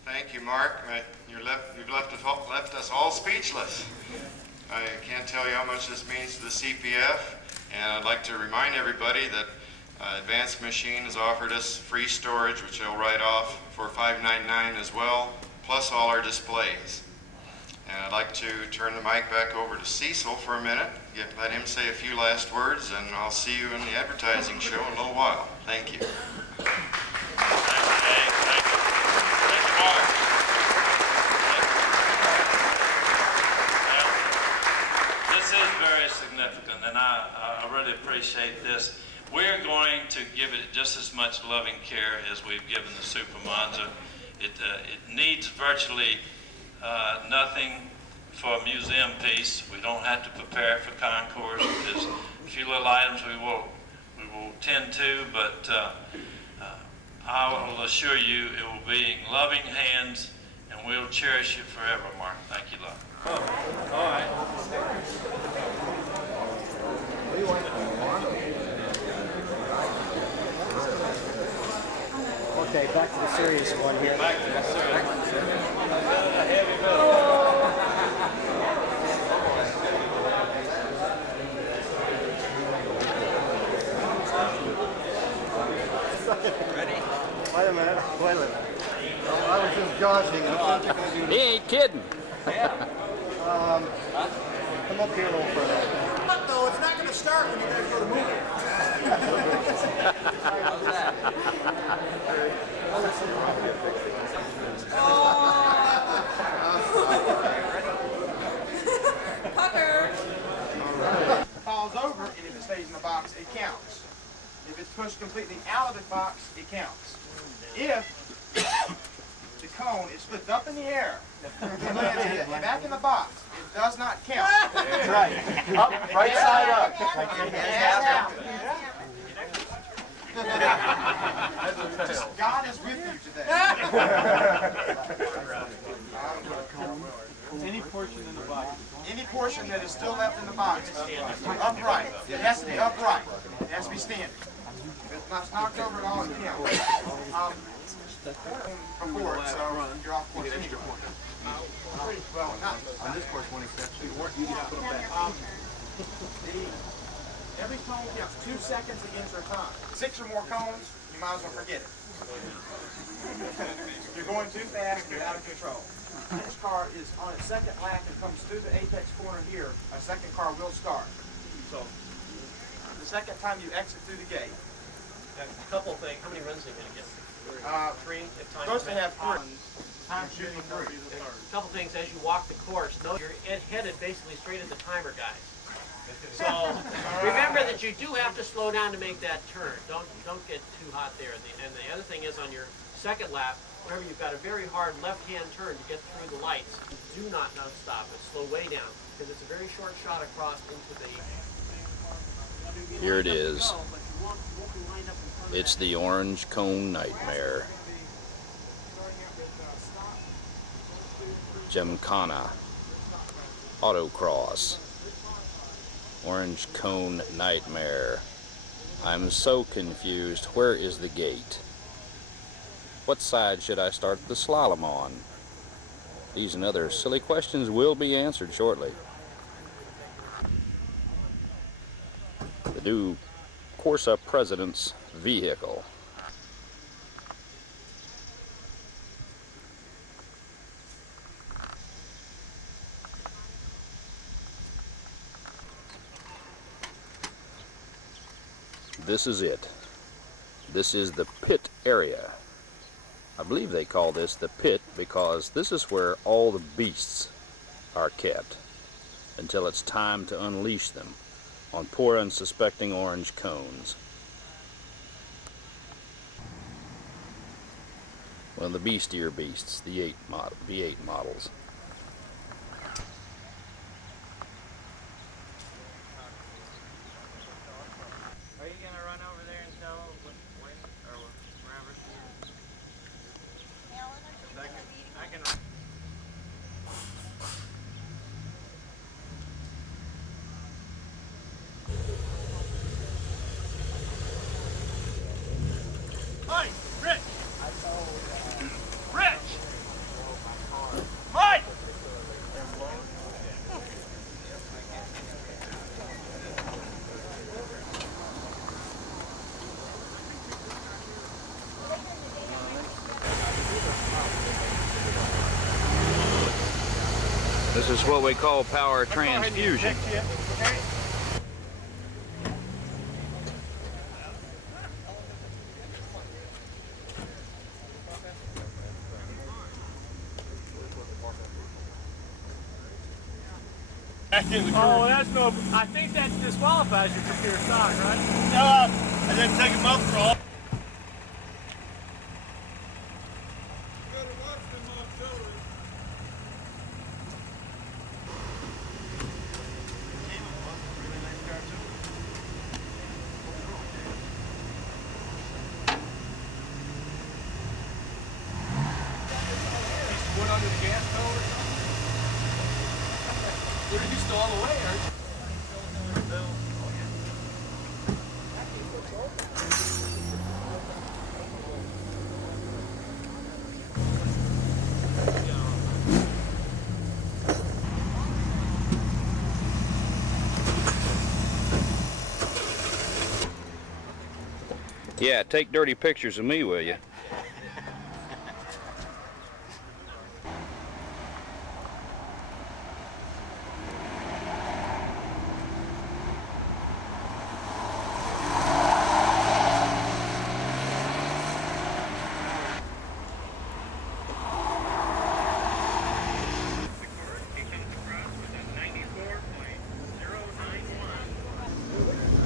Thank you, Mark. You've left us all speechless. I can't tell you how much this means to the CPF, and I'd like to remind everybody that Advanced Machine has offered us free storage, which they'll write off for $5.99 as well, plus all our displays. And I'd like to turn the mic back over to Cecil for a minute, let him say a few last words, and I'll see you in the advertising show in a little while. Thank you. Thank you, Dave. Thank you. Thank you, Mark. Well, this is very significant, and I really appreciate this. We're going to give it just as much loving care as we've given the Super Monza. It needs virtually nothing for a museum piece. We don't have to prepare for concours. There's a few little items we will tend to, but I will assure you it will be in loving hands, and we'll cherish you forever, Mark. Thank you, love. Oh, all right. Okay, back to the serious one here. Back to the serious one. Ready? Wait a minute. I was just joshing. He ain't kidding. Yeah. Come up here a little further. But though, it's not going to start when you guys go to movie. How's that? Pucker. It falls over, and if it stays in the box, it counts. If it's pushed completely out of the box, it counts. If the cone is flipped up in the air and lands back in the box, it does not count. That's right. Up, right side up. God is with you today. Any portion in the box. Any portion that is still left in the box is upright. It has to be upright. It has to be standing. If it's knocked over at all, it counts. Before, so you're off course anyway. Well, not on this course, one exception. you can put them back. Every cone counts 2 seconds against your time. 6 or more cones, you might as well forget it. You're going too fast, you're out of control. This car is on its second lap and comes through the apex corner here. A second car will start. So, the second time you exit through the gate. A couple things. How many runs are they going to get? 3. If time Supposed to have 3. Time shooting 3. A couple things as you walk the course. Know you're headed basically straight at the timer, guys. So remember that you do have to slow down to make that turn. Don't get too hot there. And the other thing is on your second lap, whenever you've got a very hard left-hand turn to get through the lights, do not stop it. Slow way down because it's a very short shot across into the. Here it is. It's the Orange Cone Nightmare. Gymkhana. Autocross. Orange Cone Nightmare. I'm so confused. Where is the gate? What side should I start the slalom on? These and other silly questions will be answered shortly. The new Corsa President's vehicle. This is it. This is the pit area. I believe they call this the pit because this is where all the beasts are kept until it's time to unleash them on poor unsuspecting orange cones. One of the beastier beasts, the V8 models. Are you going to run over there and tell when or wherever she is? I can run. Mike! Rich! Rich! Mike! This is what we call power transfusion. Oh, that's no. I think that disqualifies you from pure stock, right? No, I didn't take him up for all. Under the gas pedal or something? You're still all the way, aren't you? Yeah, take dirty pictures of me, will you?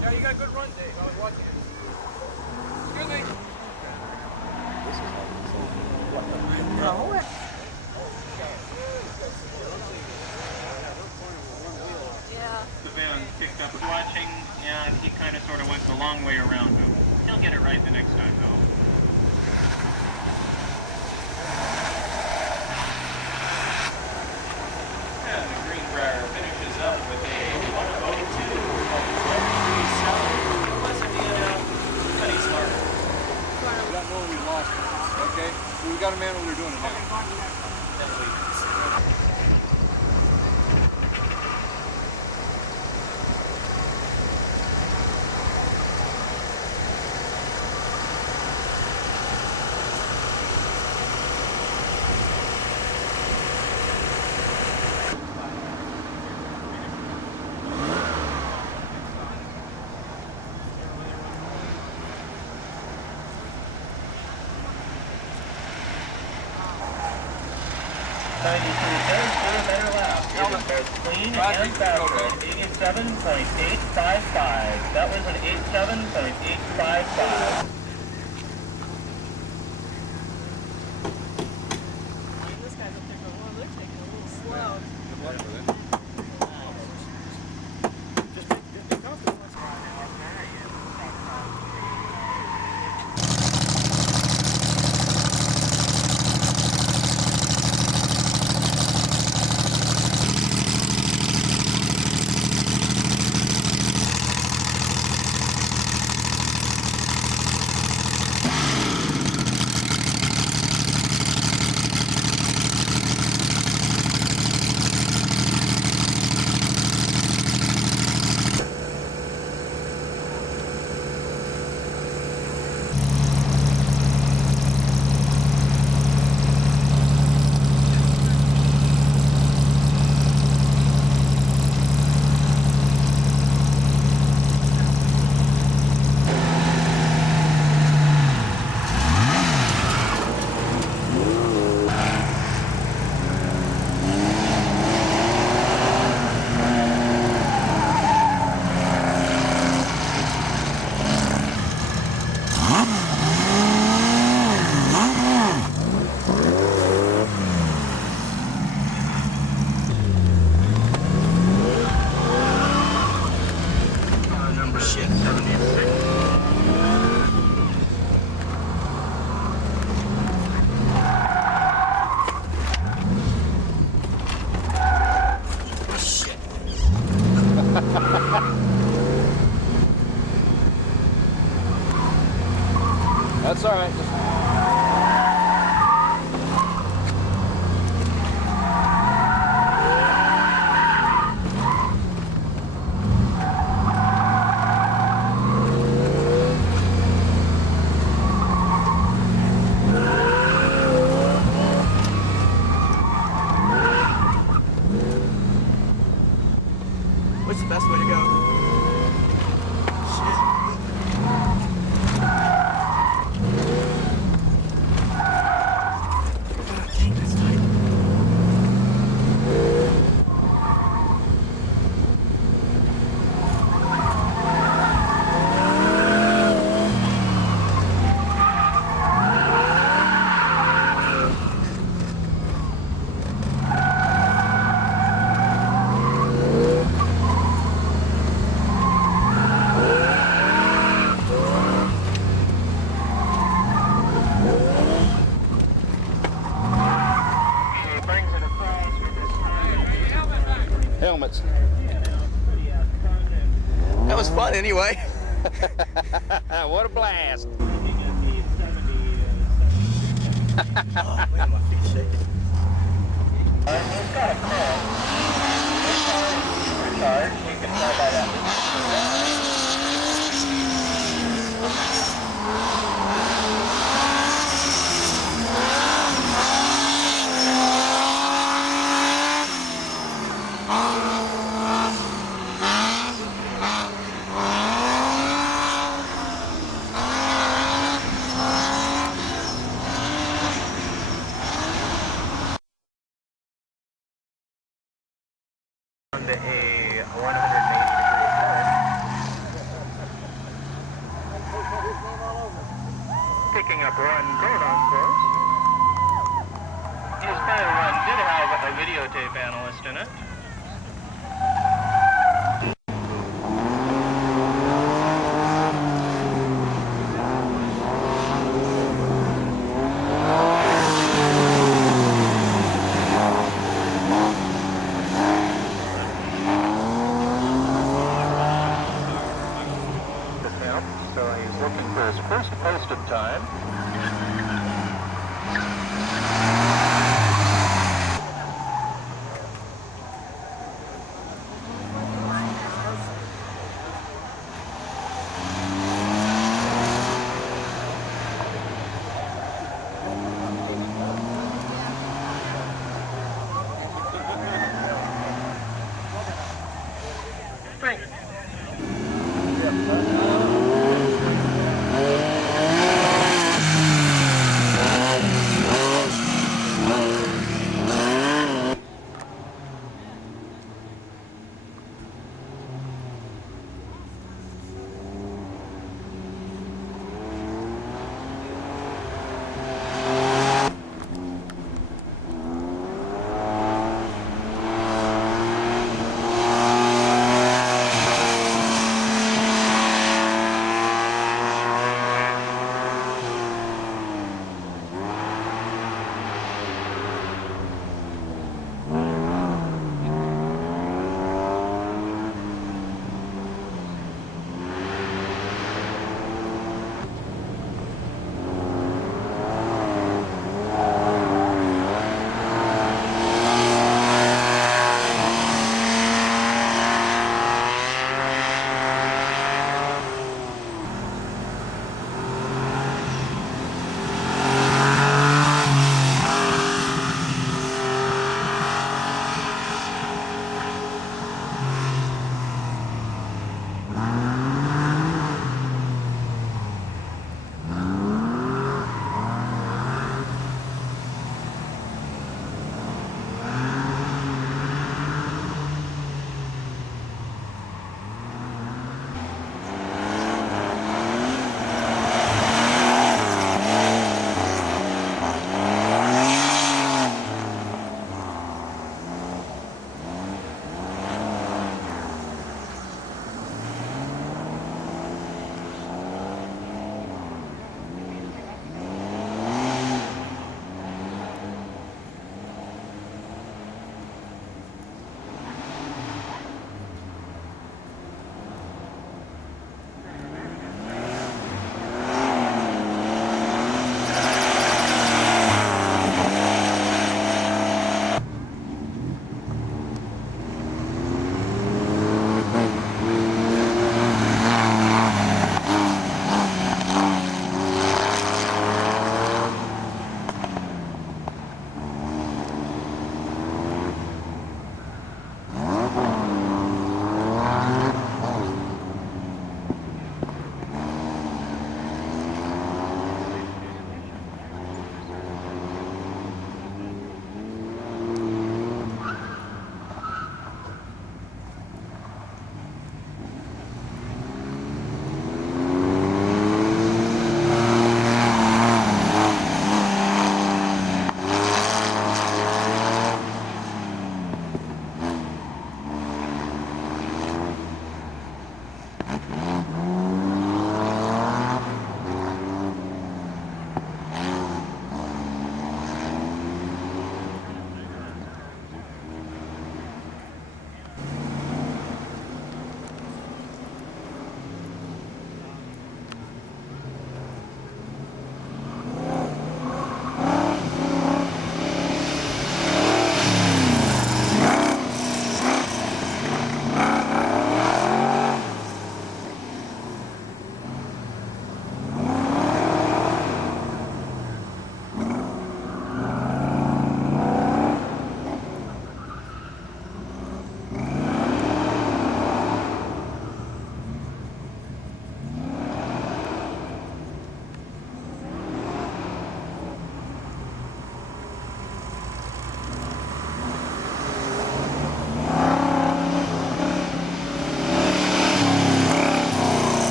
Yeah, you got a good run, Dave. I was watching it. Excuse me. Yeah. The van kicked up watching, and he kind of sort of went the long way around him. He'll get it right the next time, though. And the Greenbrier finishes up with a 1:02.1037. It wasn't being pretty smart. We got more we lost. Okay? So we got a man over there doing it now. better lap. It was both clean and faster. 87.855. That was an 87.855. This guy's up there going, well, they're taking a little slow. That's all right. What's the best way to go? Helmets. That was fun anyway. What a blast. Onto a 180-degree turn. Picking up one Cordon course. His prior run did have a videotape analyst in it. So he's looking for his first posted time.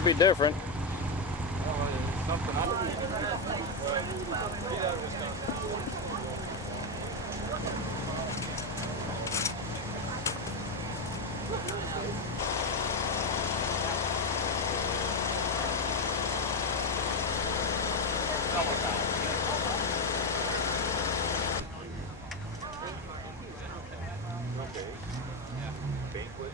Could be different. Banquet.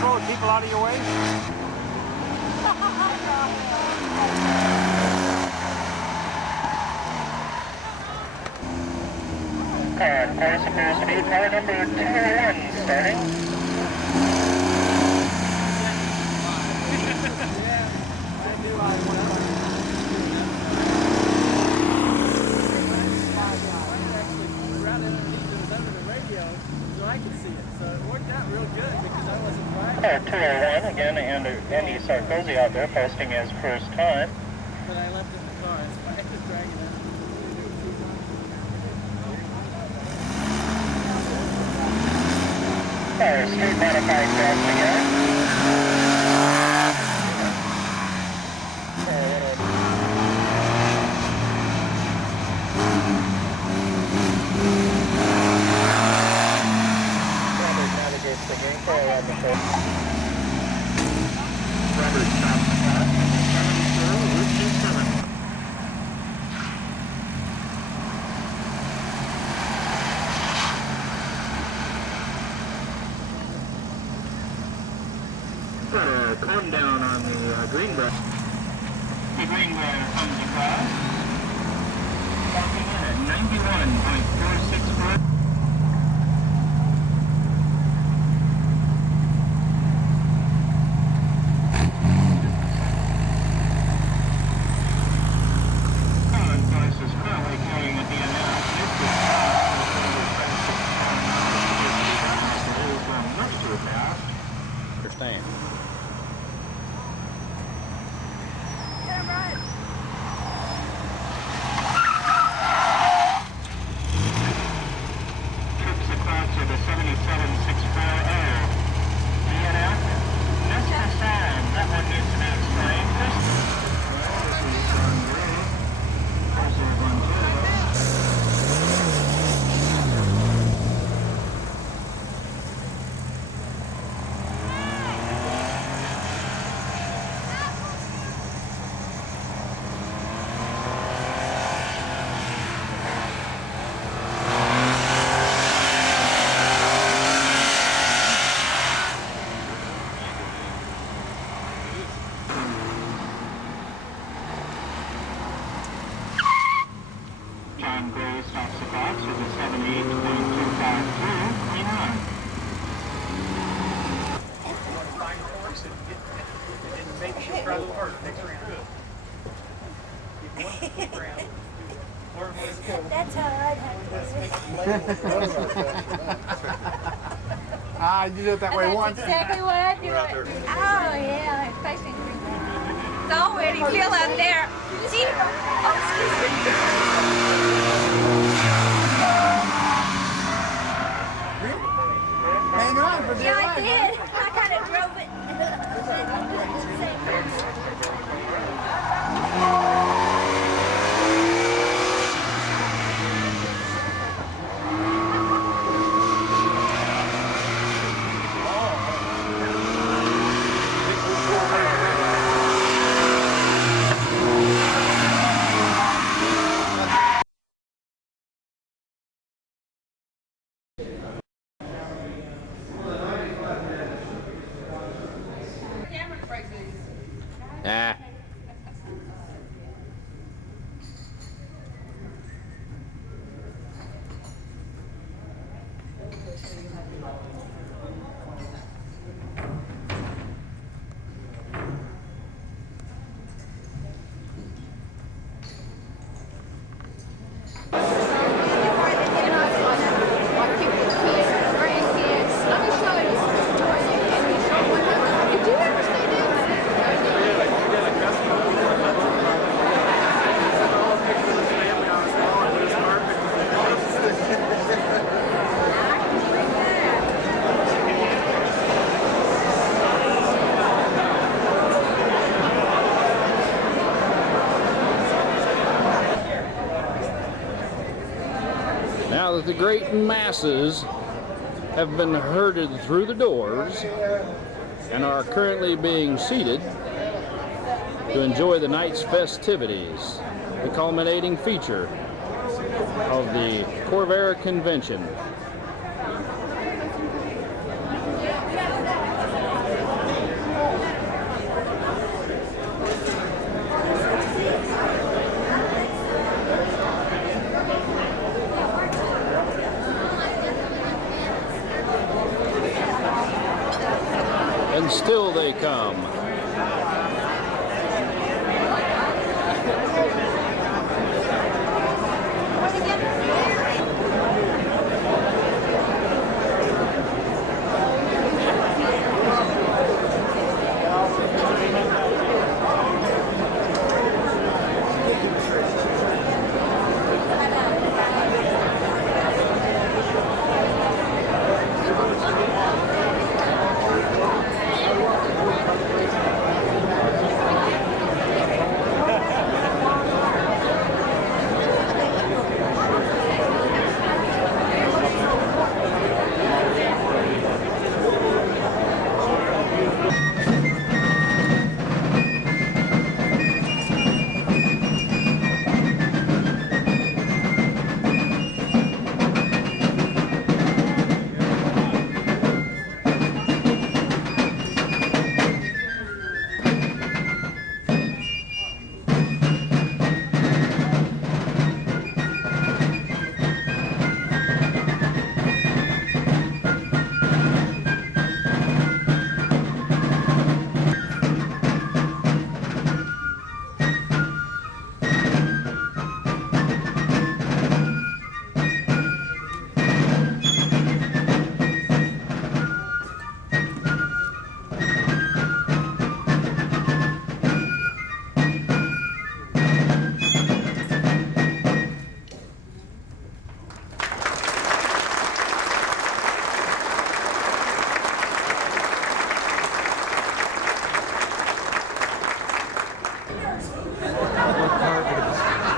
Throwing people out of your way? Course appears to be car number 201 starting. Car 201, again, and Andy Sarkozy out there posting his first time. But I left it in the car, so I could drag it out. Car street modified fast again. Navigates the game car around the show. Robert stops the clock. 7-0, Route 27. Got a cone down on the Greenbrier. The Greenbrier comes across. Walking in at 91.464. Understand. Trips across to the 7764A. DNF. Mr. Sam, that one needs to be explained. This is on gray. There's a 1-2. John Gray stops the clock with a 78.252. Clean on. Maybe she'll try a little harder next round. That's how I'd have to do it. You did it that way That's once. exactly what I do. Oh, yeah, especially in Greenbrier. It's already feel out there. See? Oh, excuse me. Hang on for dear Yeah, I life. did. I kind of drove it. Now that the great masses have been herded through the doors and are currently being seated to enjoy the night's festivities, the culminating feature of the Corvair convention. And still they come.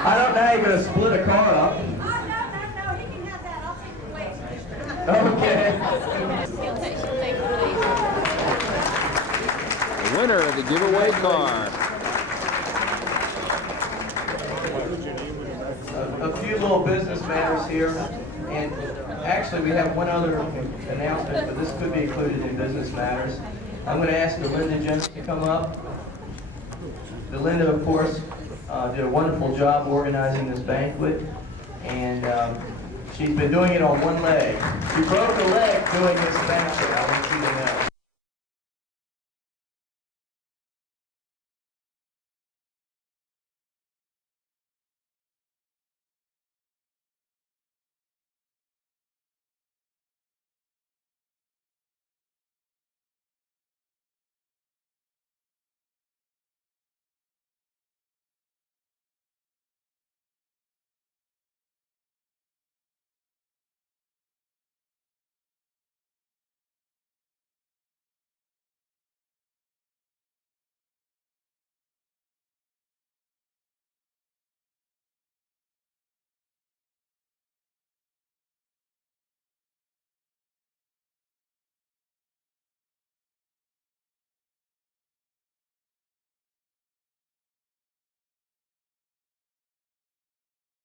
I don't know how you're going to split a car up. Oh, no, he can have that. I'll take the weight. Okay. She'll take the lead. The winner of the giveaway car. A few little business matters here, and actually we have one other announcement, but this could be included in business matters. I'm going to ask Belinda Jones to come up. Belinda, of course, did a wonderful job organizing this banquet, and she's been doing it on one leg. She broke a leg doing this banquet, I want you to know.